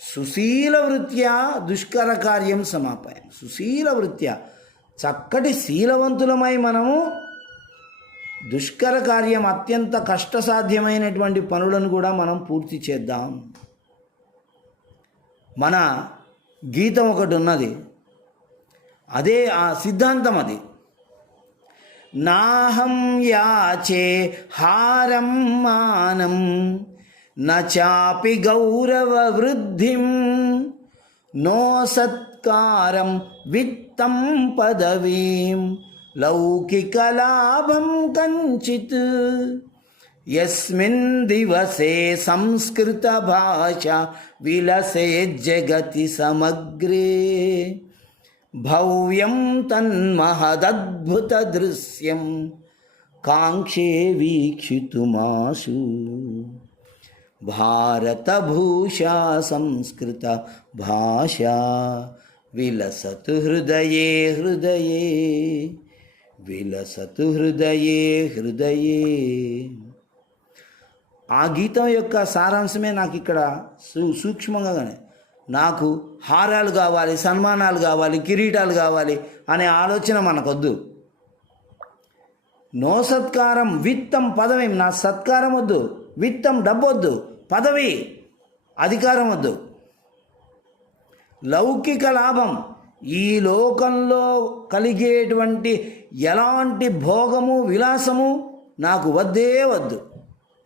సుశీల వృత్యా దుష్కర కార్యం సమాపయం. సుశీల వృత్యా, చక్కటి శీలవంతులమై మనము దుష్కర కార్యం, అత్యంత కష్టసాధ్యమైనటువంటి పనులను కూడా మనం పూర్తి చేద్దాం. మన గీతం ఒకటి ఉన్నది, అదే ఆ సిద్ధాంతం. అది నాహం యాచే హారం మానం నచాపి గౌరవ వృద్ధిం నో సత్కారం విత్తం పదవీం లౌకిక లాభం కంచిత్ యస్మిన్ దివసే సంస్కృత భాష విలసే జగతి సమగ్రే భవ్యం తన్మహదద్భుత దృశ్యం కాంక్షే వీక్షితుమాశు. భారతభూషా సంస్కృత భాషా విలసతు హృదయే హృదయే, విలసతు హృదయే హృదయే. ఆ గీతం యొక్క సారాంశమే నాకు ఇక్కడ సూక్ష్మంగానే, నాకు హారాలు కావాలి, సన్మానాలు కావాలి, కిరీటాలు కావాలి అనే ఆలోచన మనకొద్దు. నో సత్కారం విత్తం పదవి, నా సత్కారం వద్దు, విత్తం డబ్బొద్దు, పదవి అధికారం వద్దు. లౌకిక లాభం, ఈ లోకంలో కలిగేటువంటి ఎలాంటి భోగము విలాసము నాకు వద్దే వద్దు.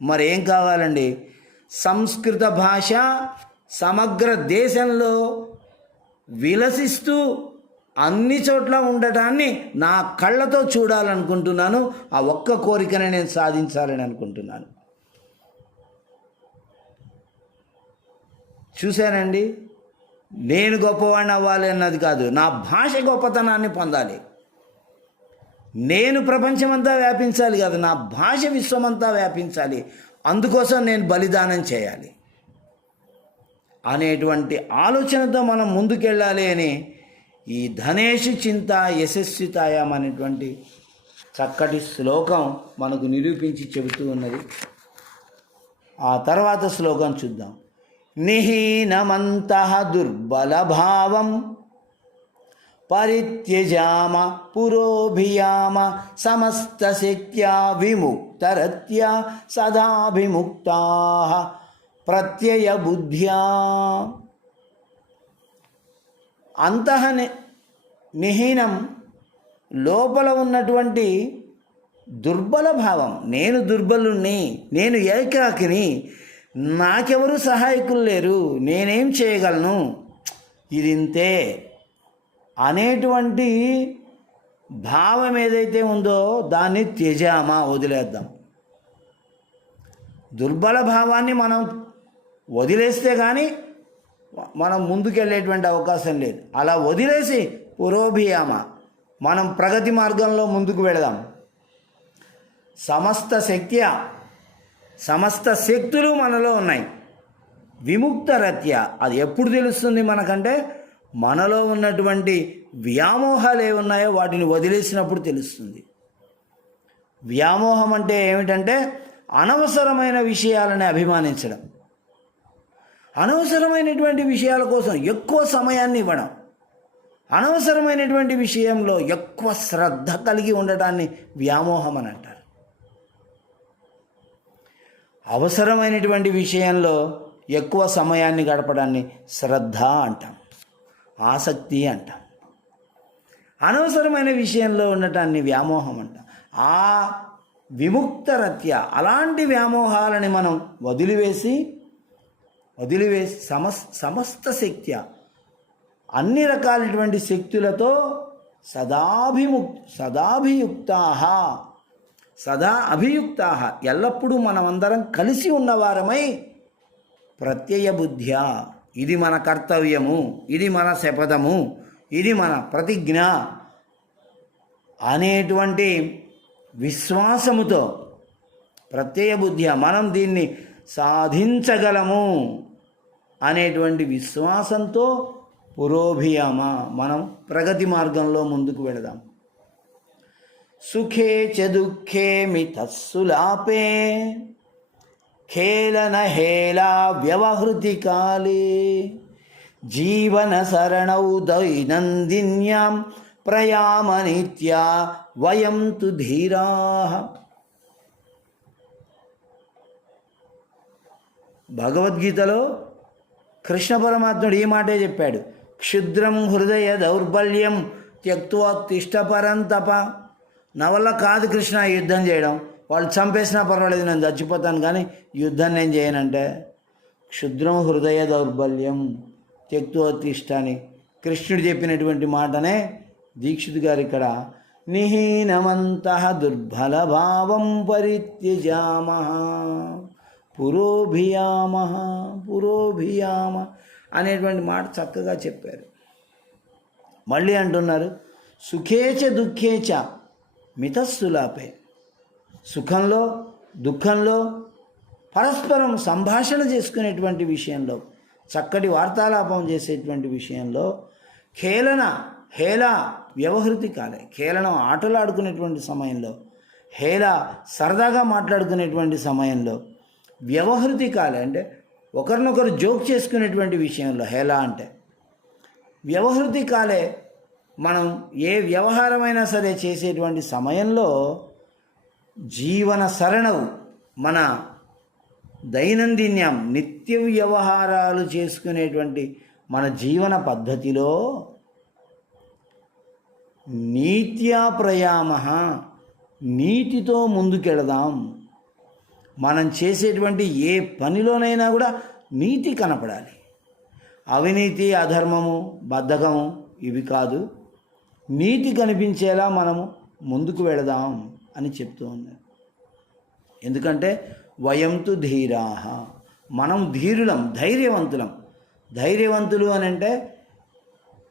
మరేం కావాలండి? సంస్కృత భాష సమగ్ర దేశంలో విలసిస్తూ అన్ని చోట్ల ఉండటాన్ని నా కళ్ళతో చూడాలనుకుంటున్నాను. ఆ ఒక్క కోరికనే నేను సాధించాలని అనుకుంటున్నాను. చూశానండి, నేను గొప్పవాడిని అవ్వాలి అన్నది కాదు, నా భాష గొప్పతనాన్ని పొందాలి. నేను ప్రపంచమంతా వ్యాపించాలి కాదు, నా భాష విశ్వమంతా వ్యాపించాలి. అందుకోసం నేను బలిదానం చేయాలి అనేటువంటి ఆలోచనతో మనం ముందుకెళ్ళాలి అని ఈ ధనేషు చింత యశస్వితాయాం అనేటువంటి చక్కటి శ్లోకం మనకు నిరూపించి చెబుతూ ఉన్నది. ఆ తర్వాత శ్లోకం చూద్దాం. నిహీనమంతః దుర్బల భావం పరిత్యజామ పురోభియామ సమస్త శక్త్యా విముక్తరత్యా సదాభిముక్తాః ప్రత్యయ బుద్ధ్యా. అంతః నిహీనం, లోపల ఉన్నటువంటి దుర్బల భావం, నేను దుర్బలుణ్ణి, నేను ఏకాకిని, నాకెవరు సహాయకులు లేరు, నేనేం చేయగలను, ఇదింతే అనేటువంటి భావం ఏదైతే ఉందో దాన్ని త్యజామా, వదిలేద్దాం. దుర్బల భావాన్ని మనం వదిలేస్తే కానీ మనం ముందుకెళ్ళేటువంటి అవకాశం లేదు. అలా వదిలేసి పురోభియామ, మనం ప్రగతి మార్గంలో ముందుకు వెళదాం. సమస్త శక్త్య, సమస్త శక్తులు మనలో ఉన్నాయి. విముక్త రత్య, అది ఎప్పుడు తెలుస్తుంది మనకంటే మనలో ఉన్నటువంటి వ్యామోహాలు ఏమున్నాయో వాటిని వదిలేసినప్పుడు తెలుస్తుంది. వ్యామోహం అంటే ఏమిటంటే అనవసరమైన విషయాలని అభిమానించడం, అనవసరమైనటువంటి విషయాల కోసం ఎక్కువ సమయాన్ని ఇవ్వడం, అనవసరమైనటువంటి విషయంలో ఎక్కువ శ్రద్ధ కలిగి ఉండటాన్ని వ్యామోహం అని అంటారు. అవసరమైనటువంటి విషయంలో ఎక్కువ సమయాన్ని గడపడాన్ని శ్రద్ధ అంటాం, ఆసక్తి అంటాం. అనవసరమైన విషయంలో ఉండటాన్ని వ్యామోహం అంటాం. ఆ విముక్త రత్య అలాంటి వ్యామోహాలని మనం వదిలివేసి సమస్త శక్తి అన్ని రకాలైనటువంటి శక్తులతో సదా అభియుక్తా ఎల్లప్పుడూ మనమందరం కలిసి ఉన్నవారమై ప్రత్యయ బుద్ధ్యా ఇది మన కర్తవ్యము, ఇది మన శపథము, ఇది మన ప్రతిజ్ఞ అనేటువంటి విశ్వాసముతో ప్రత్యయ బుద్ధ్యా మనం దీన్ని సాధించగలము అనేటువంటి విశ్వాసంతో పురోభియామ మనం ప్రగతి మార్గంలో ముందుకు వెళదాం. సుఖే చ దుఃఖే మితస్సులాపే ఖేళన హేళా వ్యవహృతి కాలే జీవన సరణౌ దైనందిన్యాం ప్రయామ నిత్యా వయం తు ధీరాః. భగవద్గీతలో కృష్ణ పరమాత్ముడు ఈ మాటే చెప్పాడు. క్షుద్రం హృదయ దౌర్బల్యం త్యక్త్వా తిష్ట పరంతప. నా వల్ల కాదు కృష్ణ యుద్ధం చేయడం, వాళ్ళు చంపేసినా పర్వాలేదు, నేను చచ్చిపోతాను, కానీ యుద్ధం నేను చేయనంటే క్షుద్రం హృదయ దౌర్బల్యం త్యక్త్వా తిష్ట అని కృష్ణుడు చెప్పినటువంటి మాటనే దీక్షిత్ గారు ఇక్కడ నిహీనమంతః దుర్బల భావం పరిత్యజామః పురోభియామ అనేటువంటి మాట చక్కగా చెప్పారు. మళ్ళీ అంటున్నారు సుఖేచ దుఃఖేచ మితస్సులాపే. సుఖంలో దుఃఖంలో పరస్పరం సంభాషణ చేసుకునేటువంటి విషయంలో, చక్కటి వార్తాలాపం చేసేటువంటి విషయంలో హేళ వ్యవహృతి కాలే. కేవలం ఆటలు ఆడుకునేటువంటి సమయంలో, హేళ సరదాగా మాట్లాడుకునేటువంటి సమయంలో, వ్యవహృతి కాలే అంటే ఒకరినొకరు జోక్ చేసుకునేటువంటి విషయంలో హేళ అంటే వ్యవహృతి కాలే. మనం ఏ వ్యవహారమైనా సరే చేసేటువంటి సమయంలో జీవన సరణవు మన దైనందిన్యం నిత్య వ్యవహారాలు చేసుకునేటువంటి మన జీవన పద్ధతిలో నీత్యా ప్రయామ నీతితో ముందుకెళదాం. మనం చేసేటువంటి ఏ పనిలోనైనా కూడా నీతి కనపడాలి. అవినీతి, అధర్మము, బద్ధకము ఇవి కాదు, నీతి కనిపించేలా మనము ముందుకు వెళదాం అని చెప్తూ ఉన్నారు. ఎందుకంటే వయంతు ధీరాహ, మనం ధీరులం, ధైర్యవంతులు అని అంటే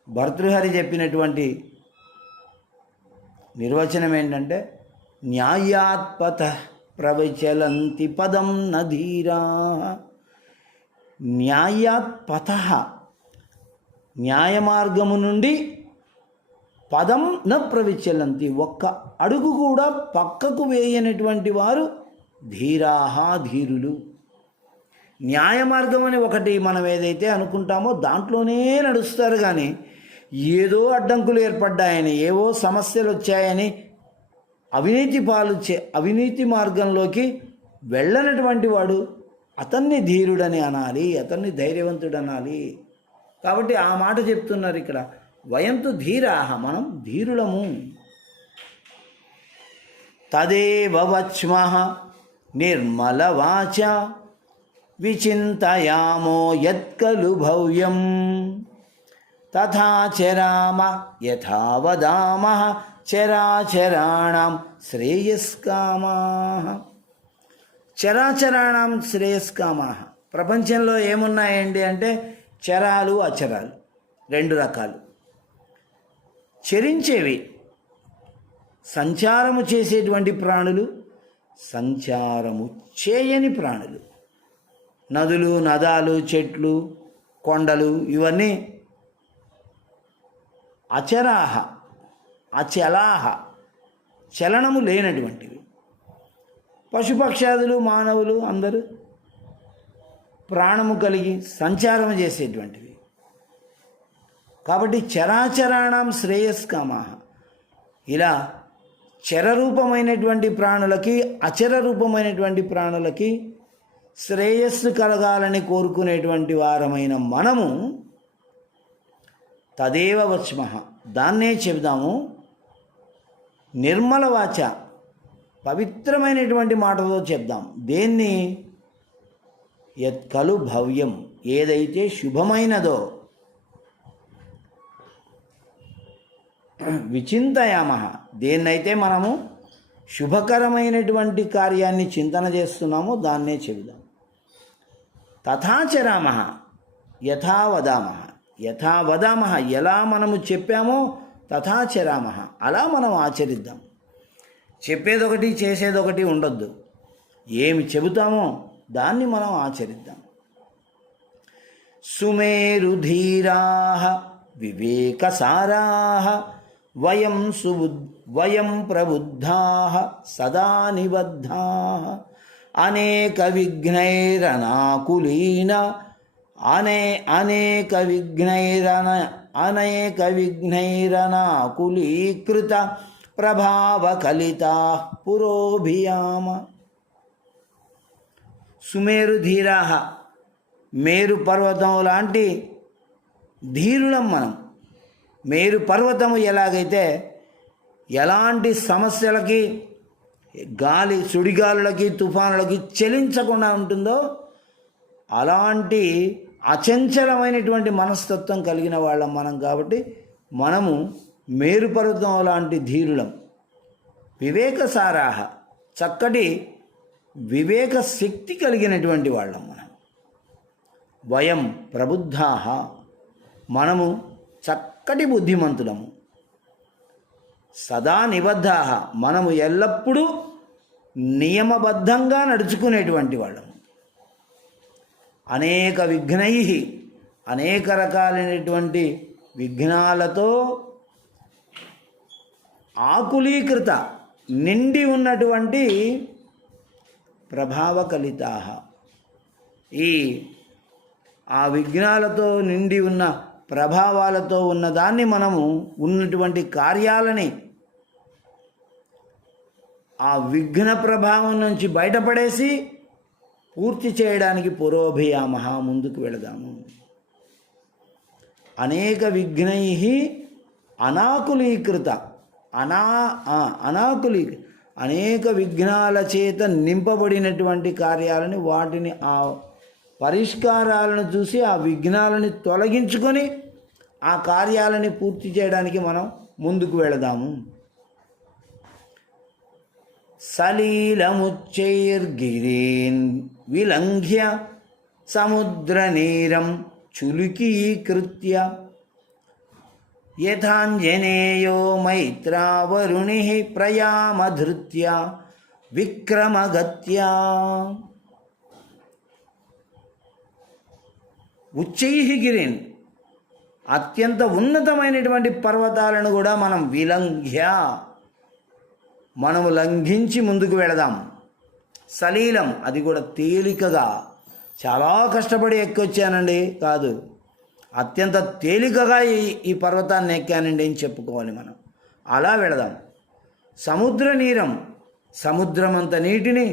భర్తృహరి చెప్పినటువంటి నిర్వచనం ఏంటంటే న్యాయాత్పథ ప్రవిచలంతి పదం నధీరా. న్యాయాత్పథ న్యాయమార్గము నుండి పదం న ప్రవిచలంతి ఒక్క అడుగు కూడా పక్కకు వేయనటువంటి వారు ధీరులు. న్యాయమార్గం అని ఒకటి మనం ఏదైతే అనుకుంటామో దాంట్లోనే నడుస్తారు, కానీ ఏదో అడ్డంకులు ఏర్పడ్డాయని, ఏవో సమస్యలు వచ్చాయని అవినీతి మార్గంలోకి వెళ్ళనటువంటి వాడు అతన్ని ధీరుడని అనాలి, అతన్ని ధైర్యవంతుడు అనాలి. కాబట్టి ఆ మాట చెప్తున్నారు ఇక్కడ, వయంతు ధీరాహ, మనం ధీరులము. తదేవ వచ్మః నిర్మలవాచ విచింతయామో యత్కలు భవ్యం తథా చరామ యథా వదామః చరాచరాణం శ్రేయస్కామాః. చరాచరాణం శ్రేయస్కామాః. ప్రపంచంలో ఏమున్నాయండి అంటే చరాలు, అచరాలు, రెండు రకాలు. చరించేవి, సంచారము చేసేటువంటి ప్రాణులు, సంచారము చేయని ప్రాణులు. నదులు, నదాలు, చెట్లు, కొండలు ఇవన్నీ అచరాహ, అచలాహ, చలనము లేనటువంటివి. పశుపక్షాదులు, మానవులు అందరూ ప్రాణము కలిగి సంచారం చేసేటువంటివి. కాబట్టి చరాచరాణం శ్రేయస్కామాః. ఇలా చరరూపమైనటువంటి ప్రాణులకి, అచర రూపమైనటువంటి ప్రాణులకి శ్రేయస్సు కలగాలని కోరుకునేటువంటి వారమైన మనము తదేవ వచ్మః, దాన్నే చెబుదాము. నిర్మల వాచ, పవిత్రమైనటువంటి మాటతో చెప్దాం. దేన్ని? యత్కలు భవ్యం, ఏదైతే శుభమైనదో. విచింతయామః, దేన్నైతే మనము శుభకరమైనటువంటి కార్యాన్ని చింతన చేస్తున్నామో దాన్నే చెబుదాం. తథాచరామః, యథా వదామః, యథా వదామః, ఎలా మనము చెప్పామో తథాచరామః, అలా మనం ఆచరిద్దాం. చెప్పేదొకటి చేసేదొకటి ఉండొద్దు. ఏమి చెబుతామో దాన్ని మనం ఆచరిద్దాం. సుమేరుధీరాః వివేకసారాః వయం ప్రబుద్ధాః సదా నిబద్ధాః అనేక విఘ్నైరనాకులీన అనేక విఘ్నైరనాకులీకృత ప్రభావకలితాః పురోభియామ. సుమేరుధీరాః, మేరు పర్వతం లాంటి ధీరులం మనం. మేరు పర్వతము ఎలాగైతే ఎలాంటి సమస్యలకి, గాలి సుడిగాలులకి, తుఫానులకి చలించకుండా ఉంటుందో అలాంటి అచంచలమైనటువంటి మనస్తత్వం కలిగిన వాళ్ళం మనం. కాబట్టి మనము మేరు పర్వతం లాంటి ధీరులం. వివేకసారాహ, చక్కటి వివేక శక్తి కలిగినటువంటి వాళ్ళం మనం. వయం ప్రబుద్ధాః, మనము చక్కటి బుద్ధిమంతులము. సదా నిబద్ధాః, మనము ఎల్లప్పుడూ నియమబద్ధంగా నడుచుకునేటువంటి వాళ్ళము. అనేక విఘ్నైః, అనేక రకాలైనటువంటి విఘ్నాలతో ఆకులీకృత, నిండి ఉన్నటువంటి ప్రభావకలితాః, ఆ విఘ్నాలతో నిండి ఉన్న ప్రభావాలతో ఉన్నదాన్ని మనము ఉన్నటువంటి కార్యాలని ఆ విఘ్న ప్రభావం నుంచి బయటపడేసి పూర్తి చేయడానికి పురోభియామః, ముందుకు వెళదాము. అనేక విఘ్నైః అనాకులీకృత, అనేక విఘ్నాల చేత నింపబడినటువంటి కార్యాలని, వాటిని ఆ పరిష్కారాలను చూసి ఆ విఘ్నాలని తొలగించుకొని ఆ కార్యాలని పూర్తి చేయడానికి మనం ముందుకు వెళదాము. సలీలముచ్చైర్గిరీన్ విలంఘ్య సముద్రనీరం చులుకీకృత్య యథాంజనేయో మైత్రావరుణిః ప్రయామధృత్య విక్రమగత్యా. ఉచ్చైః గిరీన్, అత్యంత ఉన్నతమైనటువంటి పర్వతాలను కూడా మనం విలంఘ్య, మనము లంఘించి ముందుకు వెళదాం. సలీలం, అది కూడా తేలికగా, చాలా కష్టపడి ఎక్కొచ్చానండి కాదు, అత్యంత తేలికగా ఈ పర్వతాన్ని ఎక్కానండి అని చెప్పుకోవాలి మనం. అలా వెళదాం. సముద్ర నీరం, సముద్రమంత నీటిని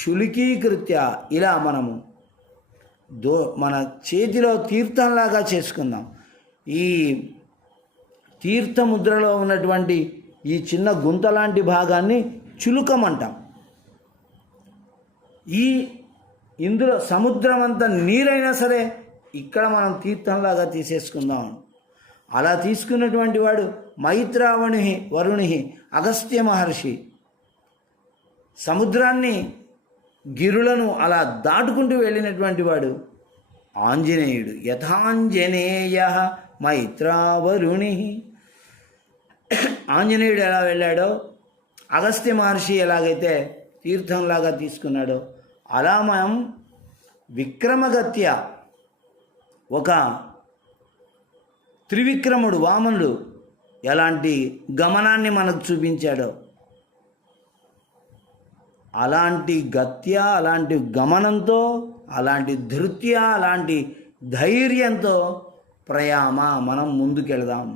చులుకీకృత్య, ఇలా మనము మన చేతిలో తీర్థంలాగా చేసుకుందాం. ఈ తీర్థముద్రలో ఉన్నటువంటి ఈ చిన్న గుంత లాంటి భాగాన్ని చులుకం అంటాం. ఇందులో సముద్రం అంత నీరైనా సరే ఇక్కడ మనం తీర్థంలాగా తీసేసుకుందాం. అలా తీసుకున్నటువంటి వాడు వరుణి అగస్త్య మహర్షి. సముద్రాన్ని, గిరులను అలా దాటుకుంటూ వెళ్ళినటువంటి వాడు ఆంజనేయుడు. యథాంజనేయ మైత్రావరుణి, ఆంజనేయుడు ఎలా వెళ్ళాడో, అగస్త్య మహర్షి ఎలాగైతే తీర్థంలాగా తీసుకున్నాడో, అలా మనం విక్రమగత్య, ఒక త్రివిక్రముడు వామనుడు ఎలాంటి గమనాన్ని మనకు చూపించాడో అలాంటి గత్య, అలాంటి గమనంతో, అలాంటి ధృత్య, అలాంటి ధైర్యంతో ప్రయామ మనం ముందుకెళదాం.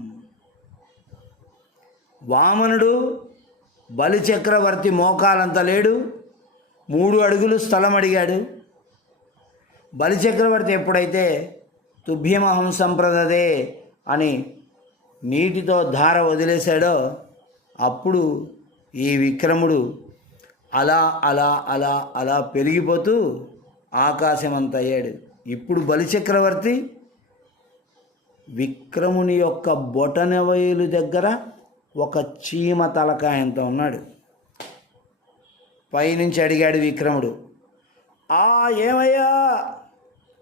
వామనుడు బలిచక్రవర్తి మోకాలంత లేడు, 3 అడుగులు స్థలం అడిగాడు. బలిచక్రవర్తి ఎప్పుడైతే తుభ్యమహం సంప్రదదే అని నీటితో ధార వదిలేశాడో అప్పుడు ఈ విక్రముడు అలా అలా అలా అలా పెరిగిపోతూ ఆకాశమంత అయ్యాడు. ఇప్పుడు బలిచక్రవర్తి విక్రముని యొక్క బొటనవేలు దగ్గర ఒక చీమ తలకాయంత ఉన్నాడు. పైనుంచి అడిగాడు విక్రముడు, ఏమయ్యా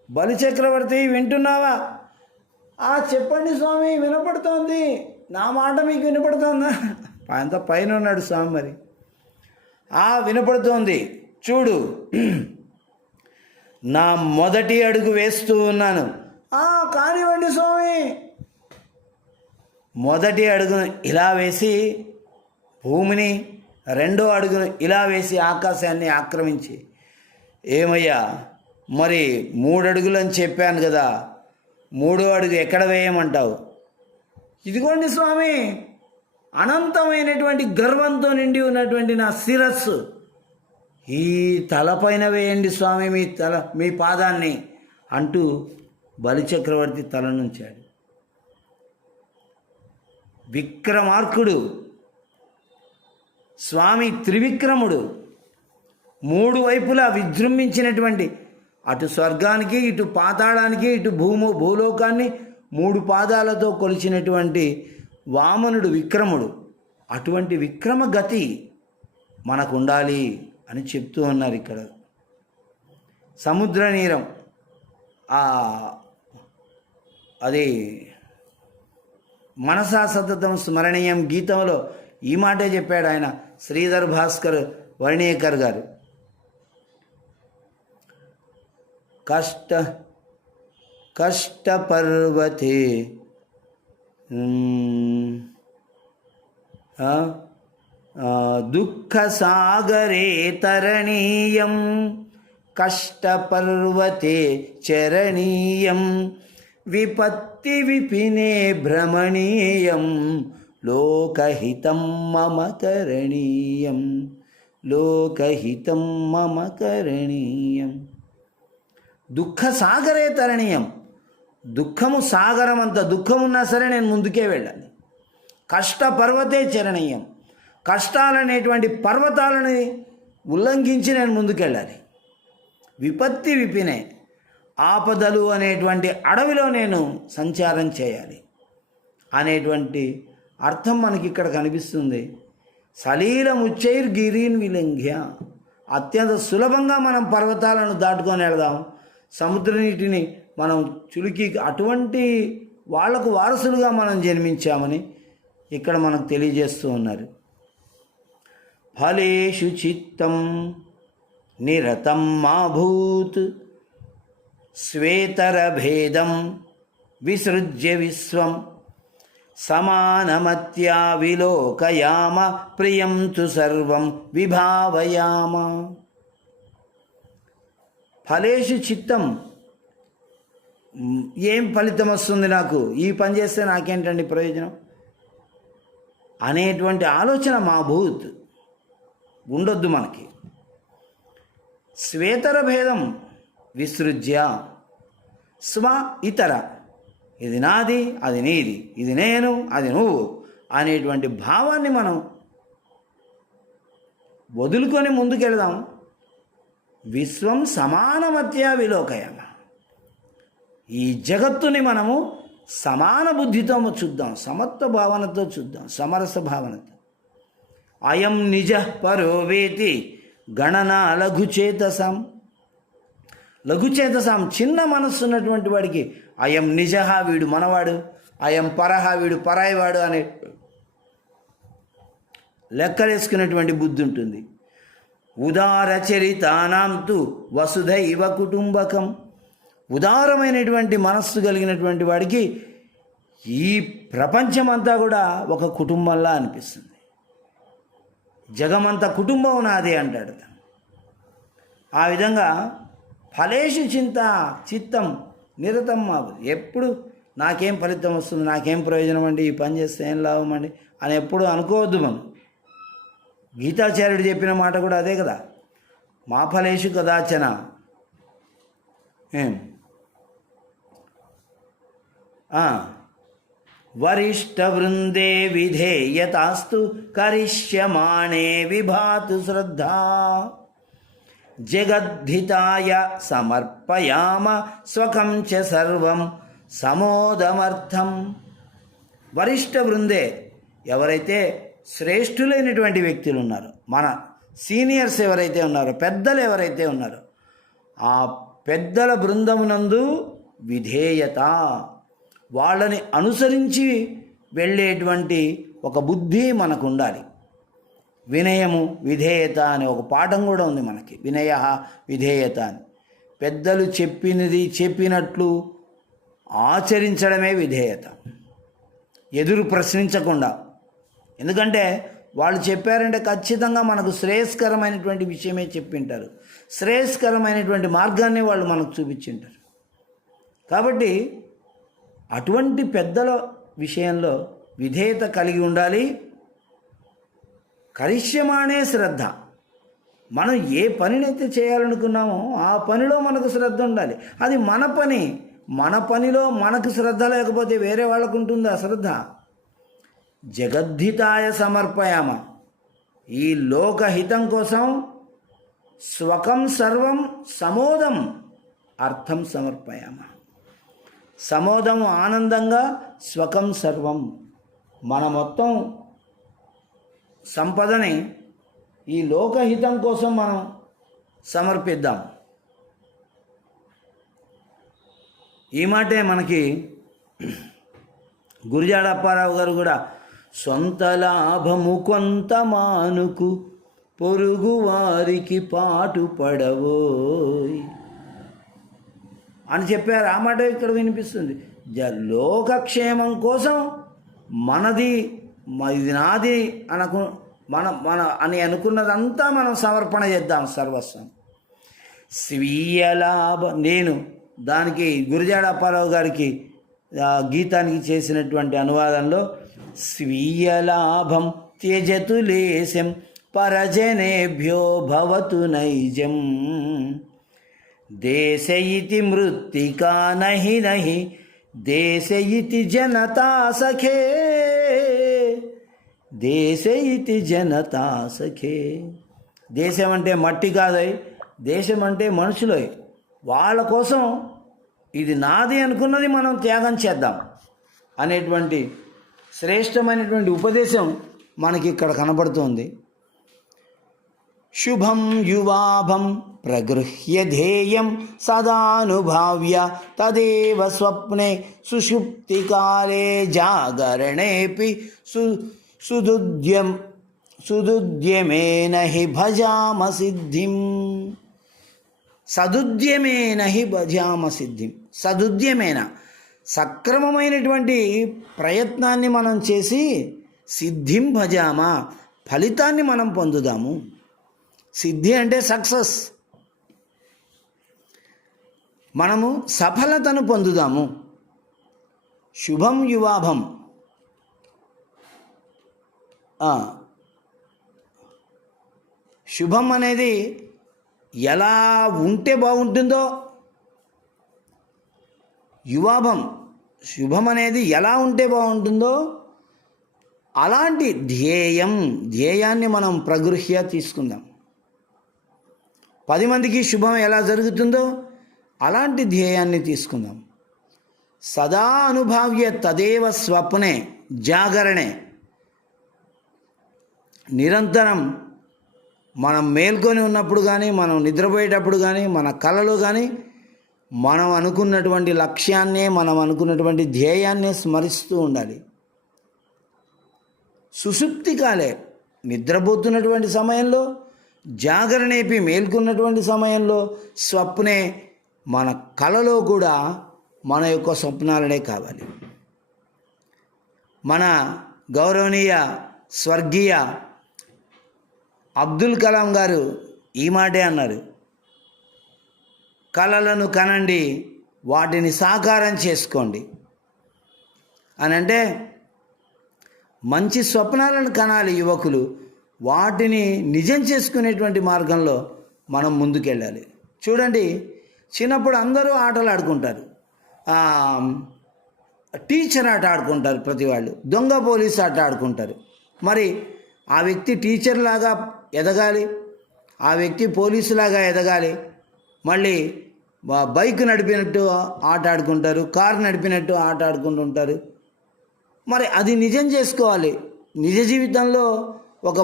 బలిచక్రవర్తి వింటున్నావా? చెప్పండి స్వామి, వినపడుతోంది. నా మాట మీకు వినపడుతోందా? అంత పైన ఉన్నాడు స్వామి. మరి వినపడుతోంది, చూడు, నా మొదటి అడుగు వేస్తూ ఉన్నాను. కానివ్వండి స్వామి. మొదటి అడుగును ఇలా వేసి భూమిని, రెండో అడుగును ఇలా వేసి ఆకాశాన్ని ఆక్రమించి, ఏమయ్యా మరి 3 అడుగులని చెప్పాను కదా, 3వ అడుగు ఎక్కడ వేయమంటావు? ఇదిగోండి స్వామి, అనంతమైనటువంటి గర్వంతో నిండి ఉన్నటువంటి నా శిరస్సు ఈ తలపైన వేయండి స్వామి, మీ పాదాన్ని అంటూ బలిచక్రవర్తి తల నుంచాడు. విక్రమార్కుడు స్వామి త్రివిక్రముడు 3 వైపులా విజృంభించినటువంటి, అటు స్వర్గానికి, ఇటు పాతాళానికి, ఇటు భూలోకాన్ని 3 పాదాలతో కొలిచినటువంటి వామనుడు విక్రముడు. అటువంటి విక్రమ గతి మనకు ఉండాలి అని చెప్తూ ఉన్నారు ఇక్కడ. సముద్ర నీరం అది మనసా సతతం స్మరణీయం గీతంలో ఈ మాటే చెప్పాడు ఆయన, శ్రీధర్ భాస్కర్ వర్ణేకర్ గారు. కష్ట పర్వతే దుఃఖ సాగరే తరణీయం, కష్ట పర్వతే చరణీయం, విపత్తి విపినే భ్రమణీయం, లోకహితం మమ కరణీయం, లోకహితం మమ కరణీయం. దుఃఖ సాగరే తరణీయం, దుఃఖము సాగరం అంత దుఃఖమున్నా సరే నేను ముందుకే వెళ్ళాలి. కష్ట పర్వతే చరణీయం, కష్టాలనేటువంటి పర్వతాలని ఉల్లంఘించి నేను ముందుకెళ్ళాలి. విపత్తి విపినే, ఆపదలు అనేటువంటి అడవిలో నేను సంచారం చేయాలి అనేటువంటి అర్థం మనకి ఇక్కడ కనిపిస్తుంది. సలీలముచ్చైర్ గిరీన్ విలంఘ్య, అత్యంత సులభంగా మనం పర్వతాలను దాటుకొని వెళదాం, సముద్ర నీటిని మనం చులికి, అటువంటి వాళ్లకు వారసులుగా మనం జన్మించామని ఇక్కడ మనకు తెలియజేస్తూ ఉన్నారు. ఫలేషు చిత్తం నిరతం మాభూత్, శ్వేతర భేదం విసృజ్య విశ్వం, సమానమత్యా విలోకయామ, ప్రియం తు సర్వం విభావయామ. ఫలేషు చిత్తం, ఏం ఫలితం వస్తుంది నాకు, ఈ పని చేస్తే నాకేంటండి ప్రయోజనం అనేటువంటి ఆలోచన మాభూత్ ఉండొద్దు మనకి. శ్వేతర భేదం విసృజ్య, స్వ ఇతర, ఇది నాది అది నీది, ఇది నేను అది నువ్వు అనేటువంటి భావాన్ని మనం వదులుకొని ముందుకెళ్దాం. విశ్వం సమానమత్యా విలోకయామ, ఈ జగత్తుని మనము సమాన బుద్ధితో చూద్దాం, సమత్వ భావనతో చూద్దాం, సమరస భావనతో. అయం నిజ పరోవేతి గణన లఘుచేతసాం, లఘుచేతసాం చిన్న మనస్సు ఉన్నటువంటి వాడికి అయం నిజ, వీడు మనవాడు, అయం పరహ, వీడు పరాయివాడు అనే లెక్కలేసుకునేటువంటి బుద్ధి ఉంటుంది. ఉదారచరితానాం తు వసుధైవ కుటుంబకం, ఉదారమైనటువంటి మనస్సు కలిగినటువంటి వాడికి ఈ ప్రపంచమంతా కూడా ఒక కుటుంబంలా అనిపిస్తుంది. జగమంతా కుటుంబం నాదే అంటాడు. ఆ విధంగా ఫలేషు చిత్తం నిరతం మాకు, ఎప్పుడు నాకేం ఫలితం వస్తుంది, నాకేం ప్రయోజనం అండి, ఈ పని చేస్తే ఏం లాభం అండి అని ఎప్పుడు అనుకోవద్దు. మనం గీతాచార్యుడు చెప్పిన మాట కూడా అదే కదా, మా ఫలేషు కదాచన, ఏం వరిష్ఠవృందే విధేయతాస్తు కరిష్యమాణే విభాతు శ్రద్ధా జగద్ధితాయ సమర్పయామ స్వకం చ సర్వం సమోదమర్థం. వరిష్ఠ వృందే, ఎవరైతే శ్రేష్ఠులైనటువంటి వ్యక్తులు ఉన్నారో, మన సీనియర్స్ ఎవరైతే ఉన్నారో, పెద్దలు ఎవరైతే ఉన్నారో, ఆ పెద్దల బృందమునందు విధేయత, వాళ్ళని అనుసరించి వెళ్ళేటువంటి ఒక బుద్ధి మనకు ఉండాలి. వినయము విధేయత అనే ఒక పాఠం కూడా ఉంది మనకి. వినయ విధేయత అని. పెద్దలు చెప్పినట్లు ఆచరించడమే విధేయత. ఎదురు ప్రశ్నించకుండా. ఎందుకంటే వాళ్ళు చెప్పారంటే ఖచ్చితంగా మనకు శ్రేయస్కరమైనటువంటి విషయమే చెప్పింటారు. శ్రేయస్కరమైనటువంటి మార్గాన్ని వాళ్ళు మనకు చూపించింటారు. కాబట్టి అటువంటి పెద్దల విషయంలో విధేయత కలిగి ఉండాలి. కరిష్యమాణే శ్రద్ధ, మనం ఏ పనినైతే చేయాలనుకున్నామో ఆ పనిలో మనకు శ్రద్ధ ఉండాలి. అది మన పని. మన పనిలో మనకు శ్రద్ధ లేకపోతే వేరే వాళ్ళకు ఉంటుందా శ్రద్ధ? జగద్ధితాయ సమర్పయామ, ఈ లోకహితం కోసం స్వకం సర్వం సమోదం అర్థం సమర్పయామ. సమోదము ఆనందంగా, స్వకం సర్వం మన మొత్తం సంపదని ఈ లోకహితం కోసం మనం సమర్పిద్దాం. ఈ మాటే మనకి గురిజాడ అప్పారావు గారు కూడా సొంత లాభము కొంత మానుకు పొరుగు వారికి పాటు పడవోయ్ అని చెప్పారు. ఆ మాట ఇక్కడ వినిపిస్తుంది. లోకక్షేమం కోసం మనది, ఇది నాది మన అని అనుకున్నదంతా మనం సమర్పణ చేద్దాం సర్వస్వం. స్వీయ లాభం, నేను దానికి గురిజాడ అప్పారావు గారికి గీతానికి చేసినటువంటి అనువాదంలో స్వీయ లాభం త్యజతు లేశం పరజనేభ్యో భవతు నైజం దేశ ఇతి మృత్తికా నహి నహి దేశ ఇతి జనతా సఖే దేశ ఇతి జనతా సఖే. దేశం అంటే మట్టి కాదయ్, దేశం అంటే మనుషులై. వాళ్ళ కోసం ఇది నాది అనుకున్నది మనం త్యాగం చేద్దాం అనేటువంటి శ్రేష్టమైనటువంటి ఉపదేశం మనకి ఇక్కడ కనబడుతోంది. శుభం యువాభం ప్రగృహ్య ధ్యేయం సదానుభావ్య తదేవ స్వప్నే సుషుప్తికాలే జాగరణేపి సుదుద్యమేన హి భజామ సిద్ధిం. సదుద్యమేన హి భజామ సిద్ధిం. సదుద్యమేన, సక్రమమైనటువంటి ప్రయత్నాన్ని మనం చేసి సిద్ధిం భజామ, ఫలితాన్ని మనం పొందుదాము. సిద్ధి అంటే సక్సెస్, మనము సఫలతను పొందుదాము. శుభం యువాభం, శుభం అనేది ఎలా ఉంటే బాగుంటుందో, యువాభం శుభం అనేది ఎలా ఉంటే బాగుంటుందో అలాంటి ధ్యేయాన్ని మనం ప్రగృహ్య తీసుకుందాం. 10 మందికి శుభం ఎలా జరుగుతుందో అలాంటి ధ్యేయాన్ని తీసుకుందాం. సదా అనుభావ్య తదేవ స్వప్నే జాగరణే, నిరంతరం మనం మేల్కొని ఉన్నప్పుడు కానీ, మనం నిద్రపోయేటప్పుడు కానీ, మన కలలో కానీ మనం అనుకున్నటువంటి లక్ష్యాన్నే, మనం అనుకున్నటువంటి ధ్యేయాన్నే స్మరిస్తూ ఉండాలి. సుషుప్తి కాలే, నిద్రపోతున్నటువంటి సమయంలో, జాగరణేపి మేల్కొన్నటువంటి సమయంలో, స్వప్నే మన కలలో కూడా మన యొక్క స్వప్నాలనే కావాలి. మన గౌరవనీయ స్వర్గీయ అబ్దుల్ కలాం గారు ఈ మాటే అన్నారు, కలలను కనండి, వాటిని సాకారం చేసుకోండి అని. అంటే మంచి స్వప్నాలను కనాలి యువకులు, వాటిని నిజం చేసుకునేటువంటి మార్గంలో మనం ముందుకెళ్ళాలి. చూడండి, చిన్నప్పుడు అందరూ ఆటలు ఆడుకుంటారు. టీచర్ ఆట ఆడుకుంటారు, ప్రతి వాళ్ళు దొంగ పోలీస్ ఆట ఆడుకుంటారు. మరి ఆ వ్యక్తి టీచర్ లాగా ఎదగాలి, ఆ వ్యక్తి పోలీసులాగా ఎదగాలి. మళ్ళీ బైక్ నడిపినట్టు ఆట ఆడుకుంటారు, కారు నడిపినట్టు ఆట ఆడుకుంటుంటారు. మరి అది నిజం చేసుకోవాలి. నిజ జీవితంలో ఒక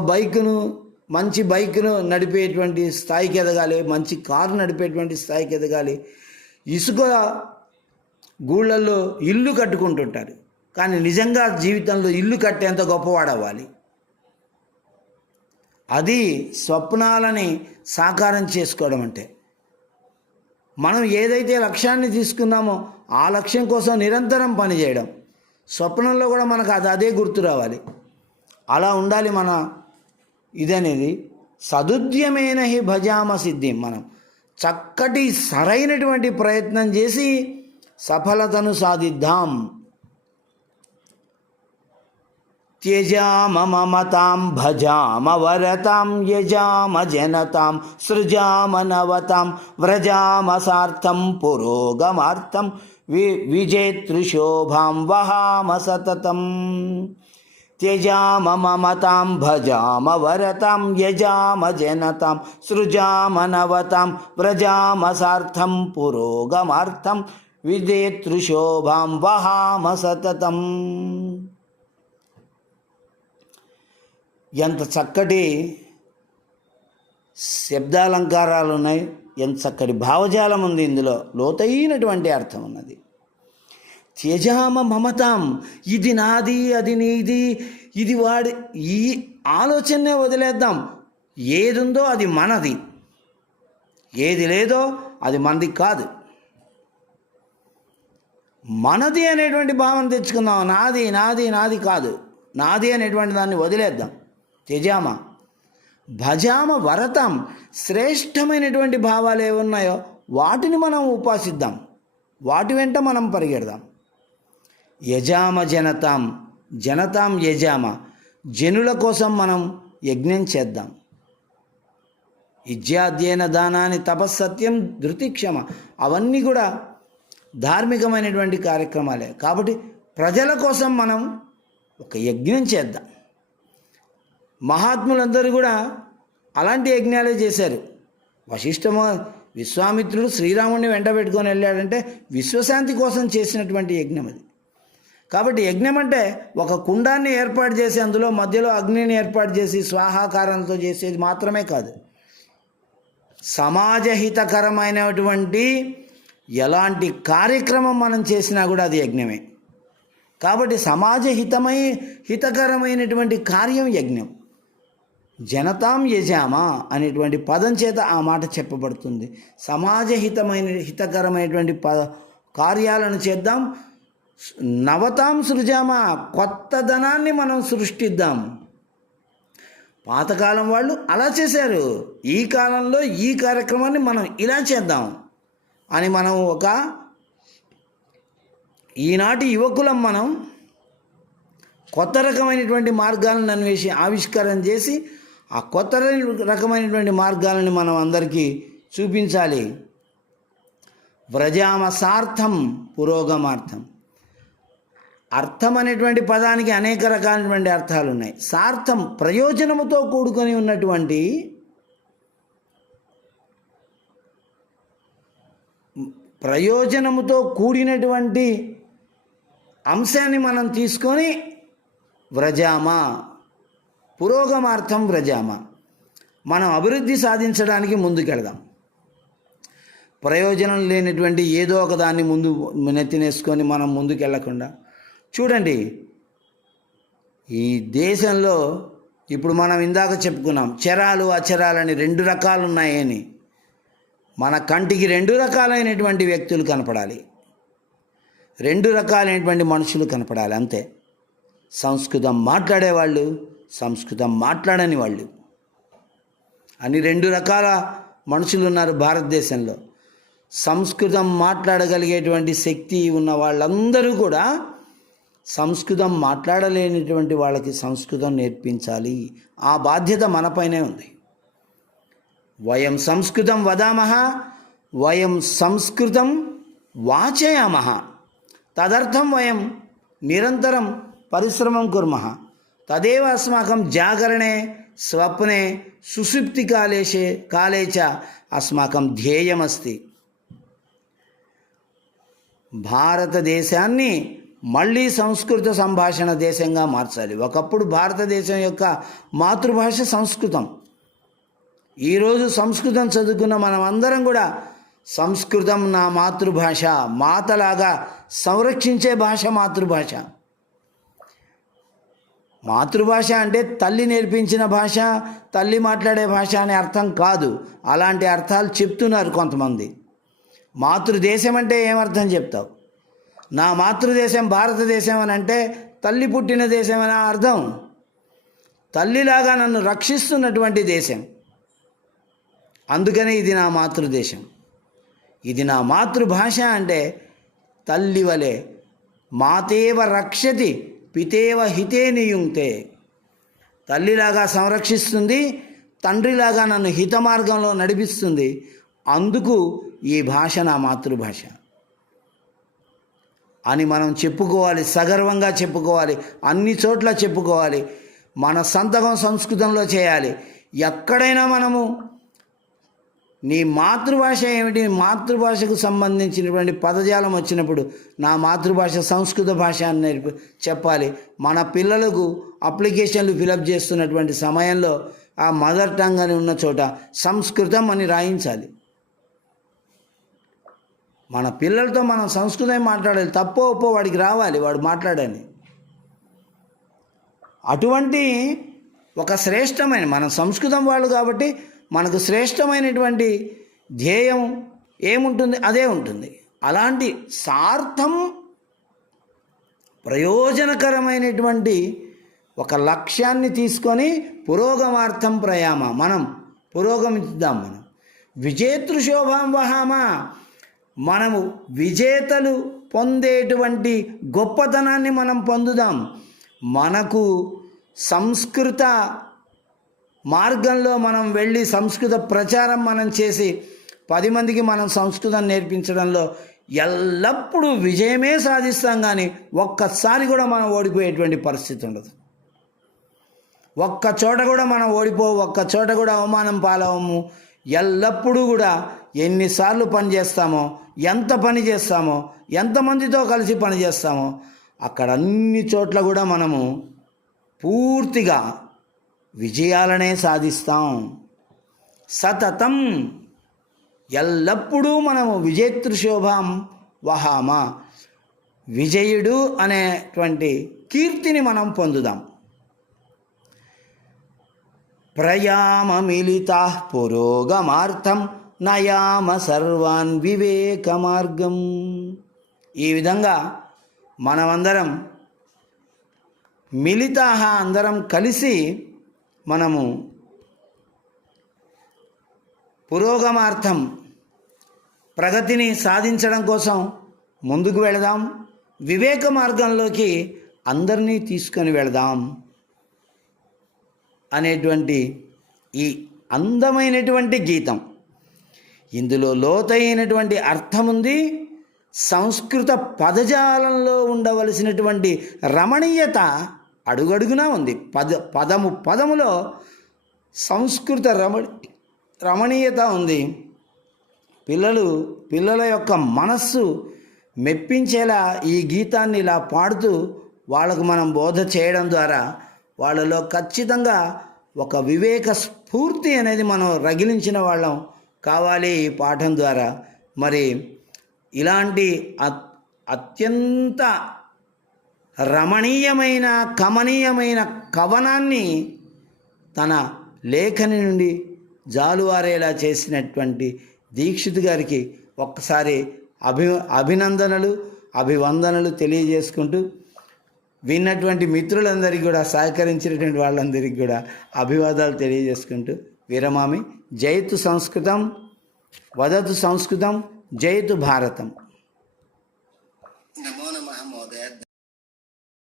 మంచి బైక్ను నడిపేటువంటి స్థాయికి ఎదగాలి, మంచి కారు నడిపేటువంటి స్థాయికి ఎదగాలి. ఇసుక గూళ్ళల్లో ఇల్లు కట్టుకుంటుంటారు, కానీ నిజంగా జీవితంలో ఇల్లు కట్టేంత గొప్పవాడవ్వాలి. అది స్వప్నాలని సాకారం చేసుకోవడం అంటే. మనం ఏదైతే లక్ష్యాన్ని తీసుకున్నామో ఆ లక్ష్యం కోసం నిరంతరం పనిచేయడం. స్వప్నంలో కూడా మనకు అదే గుర్తు రావాలి. అలా ఉండాలి మన ఇదనేది. సదుద్యమేన హి భజామ సిద్ధిం. మనం చక్కటి సరైనటువంటి ప్రయత్నం చేసి సఫలతను సాధిద్దాం. త్యజామ మమతాం భజామ వరతాం యజామ జనతాం సృజామ నవతాం వ్రజామ సార్థం పురోగమార్థం విజేతృశోభాం వహామ సతతం. త్యజామ మమతాం భజామ వరతాం యజామ జనతాం సృజామ నవతాం వ్రజామ సార్థం పురోగమార్థం విజేతృశోభాం వహామ సతతం. ఎంత చక్కటి శబ్దాలంకారాలు ఉన్నాయి, ఎంత చక్కటి భావజాలం ఉంది ఇందులో, లోతైనటువంటి అర్థం ఉన్నది. త్యజామ మమతాం, ఇది నాది అది నీది, ఇది వాడి, ఈ ఆలోచనే వదిలేద్దాం. ఏది ఉందో అది మనది, ఏది లేదో అది మనది కాదు. మనది అనేటువంటి భావన తెచ్చుకుందాం. నాది నాది నాది కాదు, నాది అనేటువంటి దాన్ని వదిలేద్దాం. త్యజామ భజామ వరతాం, శ్రేష్టమైనటువంటి భావాలు ఏమున్నాయో వాటిని మనం ఉపాసిద్దాం, వాటి వెంట మనం పరిగెడదాం. యజామ జనతాం, జనతాం యజామ, జనుల కోసం మనం యజ్ఞం చేద్దాం. విద్యాధ్యయన దానాన్ని తపస్సత్యం ధృతిక్షమ, అవన్నీ కూడా ధార్మికమైనటువంటి కార్యక్రమాలే. కాబట్టి ప్రజల కోసం మనం ఒక యజ్ఞం చేద్దాం. మహాత్ములందరూ కూడా అలాంటి యజ్ఞాలే చేశారు. విశ్వామిత్రుడు శ్రీరాముడిని వెంట పెట్టుకొని వెళ్ళాడంటే విశ్వశాంతి కోసం చేసినటువంటి యజ్ఞం అది. కాబట్టి యజ్ఞం అంటే ఒక కుండాన్ని ఏర్పాటు చేసి అందులో మధ్యలో అగ్నిని ఏర్పాటు చేసి స్వాహాకారంతో చేసేది మాత్రమే కాదు. సమాజహితకరమైనటువంటి ఎలాంటి కార్యక్రమం మనం చేసినా కూడా అది యజ్ఞమే. కాబట్టి హితకరమైనటువంటి కార్యం యజ్ఞం. జనతాం యజామ అనేటువంటి పదం చేత ఆ మాట చెప్పబడుతుంది. హితకరమైనటువంటి కార్యాలను చేద్దాం. నవతాం సృజామ, కొత్తదనాన్ని మనం సృష్టిద్దాం. పాతకాలం వాళ్ళు అలా చేశారు, ఈ కాలంలో ఈ కార్యక్రమాన్ని మనం ఇలా చేద్దాం అని మనం ఈనాటి యువకులం మనం కొత్త రకమైనటువంటి మార్గాలను ఆవిష్కరణ చేసి ఆ కొత్త రకమైనటువంటి మార్గాలను మనం అందరికీ చూపించాలి. వ్రజామ సార్థం పురోగమార్థం. అర్థం అనేటువంటి పదానికి అనేక రకాలైనటువంటి అర్థాలు ఉన్నాయి. సార్థం, ప్రయోజనముతో కూడుకొని ఉన్నటువంటి, ప్రయోజనముతో కూడినటువంటి అంశాన్ని మనం తీసుకొని వ్రజామ, పురోగమార్థం వ్రజామ, మనం అభివృద్ధి సాధించడానికి ముందుకెళదాం. ప్రయోజనం లేనటువంటి ఏదో ఒక దాన్ని ముందు నెత్తినేసుకొని మనం ముందుకెళ్ళకుండా. చూడండి, ఈ దేశంలో ఇప్పుడు మనం ఇందాక చెప్పుకున్నాం చరాలు అచరాలని రెండు రకాలు ఉన్నాయని. మన కంటికి రెండు రకాలైనటువంటి వ్యక్తులు కనపడాలి, రెండు రకాలైనటువంటి మనుషులు కనపడాలి, అంతే. సంస్కృతం మాట్లాడేవాళ్ళు, సంస్కృతం మాట్లాడని వాళ్ళు అని రెండు రకాల మనుషులు ఉన్నారు భారతదేశంలో. సంస్కృతం మాట్లాడగలిగేటువంటి శక్తి ఉన్న వాళ్ళందరూ కూడా సంస్కృతం మాట్లాడలేనటువంటి వాళ్ళకి సంస్కృతం నేర్పించాలి. ఆ బాధ్యత మనపైనే ఉంది. వయం సంస్కృతం వదామః వయం సంస్కృతం వాచయామః తదర్థం వయం నిరంతరం పరిశ్రమం కుర్మః తదేవ అస్మాకం జాగరణే స్వప్నే సుషుప్తి కాలే చ అస్మాకం ధ్యేయమస్తి. భారతదేశాన్ని మళ్ళీ సంస్కృత సంభాషణ దేశంగా మార్చాలి. ఒకప్పుడు భారతదేశం యొక్క మాతృభాష సంస్కృతం. ఈరోజు సంస్కృతం చదువుకున్న మనం అందరం కూడా సంస్కృతం నా మాతృభాష, మాతలాగా సంరక్షించే భాష మాతృభాష. మాతృభాష అంటే తల్లి నేర్పించిన భాష, తల్లి మాట్లాడే భాష అనే అర్థం కాదు. అలాంటి అర్థాలు చెప్తున్నారు కొంతమంది. మాతృదేశం అంటే ఏమర్థం చెప్తావు? నా మాతృదేశం భారతదేశం అని అంటే తల్లి పుట్టిన దేశం అనే అర్థం. తల్లిలాగా నన్ను రక్షిస్తున్నటువంటి దేశం. అందుకని ఇది నా మాతృదేశం, ఇది నా మాతృభాష అంటే తల్లి వలె మాతేవ రక్షతి పితేవ హితే నియుంక్తే. తల్లిలాగా సంరక్షిస్తుంది, తండ్రిలాగా నన్ను హిత మార్గంలో నడిపిస్తుంది. అందుకు ఈ భాష నా మాతృభాష అని మనం చెప్పుకోవాలి, సగర్వంగా చెప్పుకోవాలి, అన్ని చోట్ల చెప్పుకోవాలి. మన సంతకం సంస్కృతంలో చేయాలి. ఎక్కడైనా మనము నీ మాతృభాష ఏమిటి, మాతృభాషకు సంబంధించినటువంటి పదజాలం వచ్చినప్పుడు నా మాతృభాష సంస్కృత భాష అని చెప్పాలి. మన పిల్లలకు అప్లికేషన్లు ఫిలప్ చేస్తున్నటువంటి సమయంలో ఆ మదర్ టంగ్ అని ఉన్న చోట సంస్కృతం అని రాయించాలి. మన పిల్లలతో మనం సంస్కృతం మాట్లాడాలి. తప్పో ఒప్పో వాడికి రావాలి, వాడు మాట్లాడాలి. అటువంటి ఒక శ్రేష్టమైన, మనం సంస్కృతం వాళ్ళు కాబట్టి మనకు శ్రేష్టమైనటువంటి ధ్యేయం ఏముంటుంది, అదే ఉంటుంది. అలాంటి సార్థం ప్రయోజనకరమైనటువంటి ఒక లక్ష్యాన్ని తీసుకొని పురోగమార్థం ప్రయామ, మనం పురోగమిద్దాం. మనం విజేతృశోభాం వహామా, మనము విజేతలు పొందేటువంటి గొప్పతనాన్ని మనం పొందుదాం. మనకు సంస్కృత మార్గంలో మనం వెళ్ళి సంస్కృత ప్రచారం మనం చేసి 10 మందికి మనం సంస్కృతం నేర్పించడంలో ఎల్లప్పుడూ విజయమే సాధిస్తాం. కానీ ఒక్కసారి కూడా మనం ఓడిపోయేటువంటి పరిస్థితి ఉండదు. ఒక్క చోట కూడా మనం ఓడిపోవు, ఒక్క చోట కూడా అవమానం పాలవము. ఎల్లప్పుడూ కూడా ఎన్నిసార్లు పని చేస్తామో, ఎంత పని చేస్తామో, ఎంతమందితో కలిసి పని చేస్తామో అక్కడ అన్ని చోట్ల కూడా మనము పూర్తిగా విజయాలనే సాధిస్తాం. సతతం ఎల్లప్పుడూ మనము విజేతృశోభాం వహామ, విజయుడు అనేటువంటి కీర్తిని మనం పొందుదాం. ప్రయామ మిలితా పురోగమార్థం నయామ సర్వాన్ వివేక మార్గం. ఈ విధంగా మనమందరం మిలితాహ, అందరం కలిసి మనము పురోగమార్థం, ప్రగతిని సాధించడం కోసం ముందుకు వెళదాం. వివేక మార్గంలోకి అందరినీ తీసుకొని వెళదాం అనేటువంటి ఈ అందమైనటువంటి గీతం. ఇందులో లోతైనటువంటి అర్థం ఉంది. సంస్కృత పదజాలంలో ఉండవలసినటువంటి రమణీయత అడుగడుగునా ఉంది. పదములో సంస్కృత రమణీయత ఉంది. పిల్లల యొక్క మనస్సు మెప్పించేలా ఈ గీతాన్ని ఇలా పాడుతూ వాళ్ళకు మనం బోధ చేయడం ద్వారా వాళ్ళలో ఖచ్చితంగా ఒక వివేక స్ఫూర్తి అనేది మనం రగిలించిన వాళ్ళం కావాలి ఈ పాఠం ద్వారా. మరి ఇలాంటి అత్యంత రమణీయమైన కమనీయమైన కవనాన్ని తన లేఖని నుండి జాలువారేలా చేసినటువంటి దీక్షిత్ గారికి ఒక్కసారి అభినందనలు, అభివందనలు తెలియజేసుకుంటూ, విన్నటువంటి మిత్రులందరికీ కూడా, సహకరించినటువంటి వాళ్ళందరికీ కూడా అభివాదాలు తెలియజేసుకుంటూ విరమామి. జయతు సంస్కృతం, వదతు సంస్కృతం, జయతు భారతం.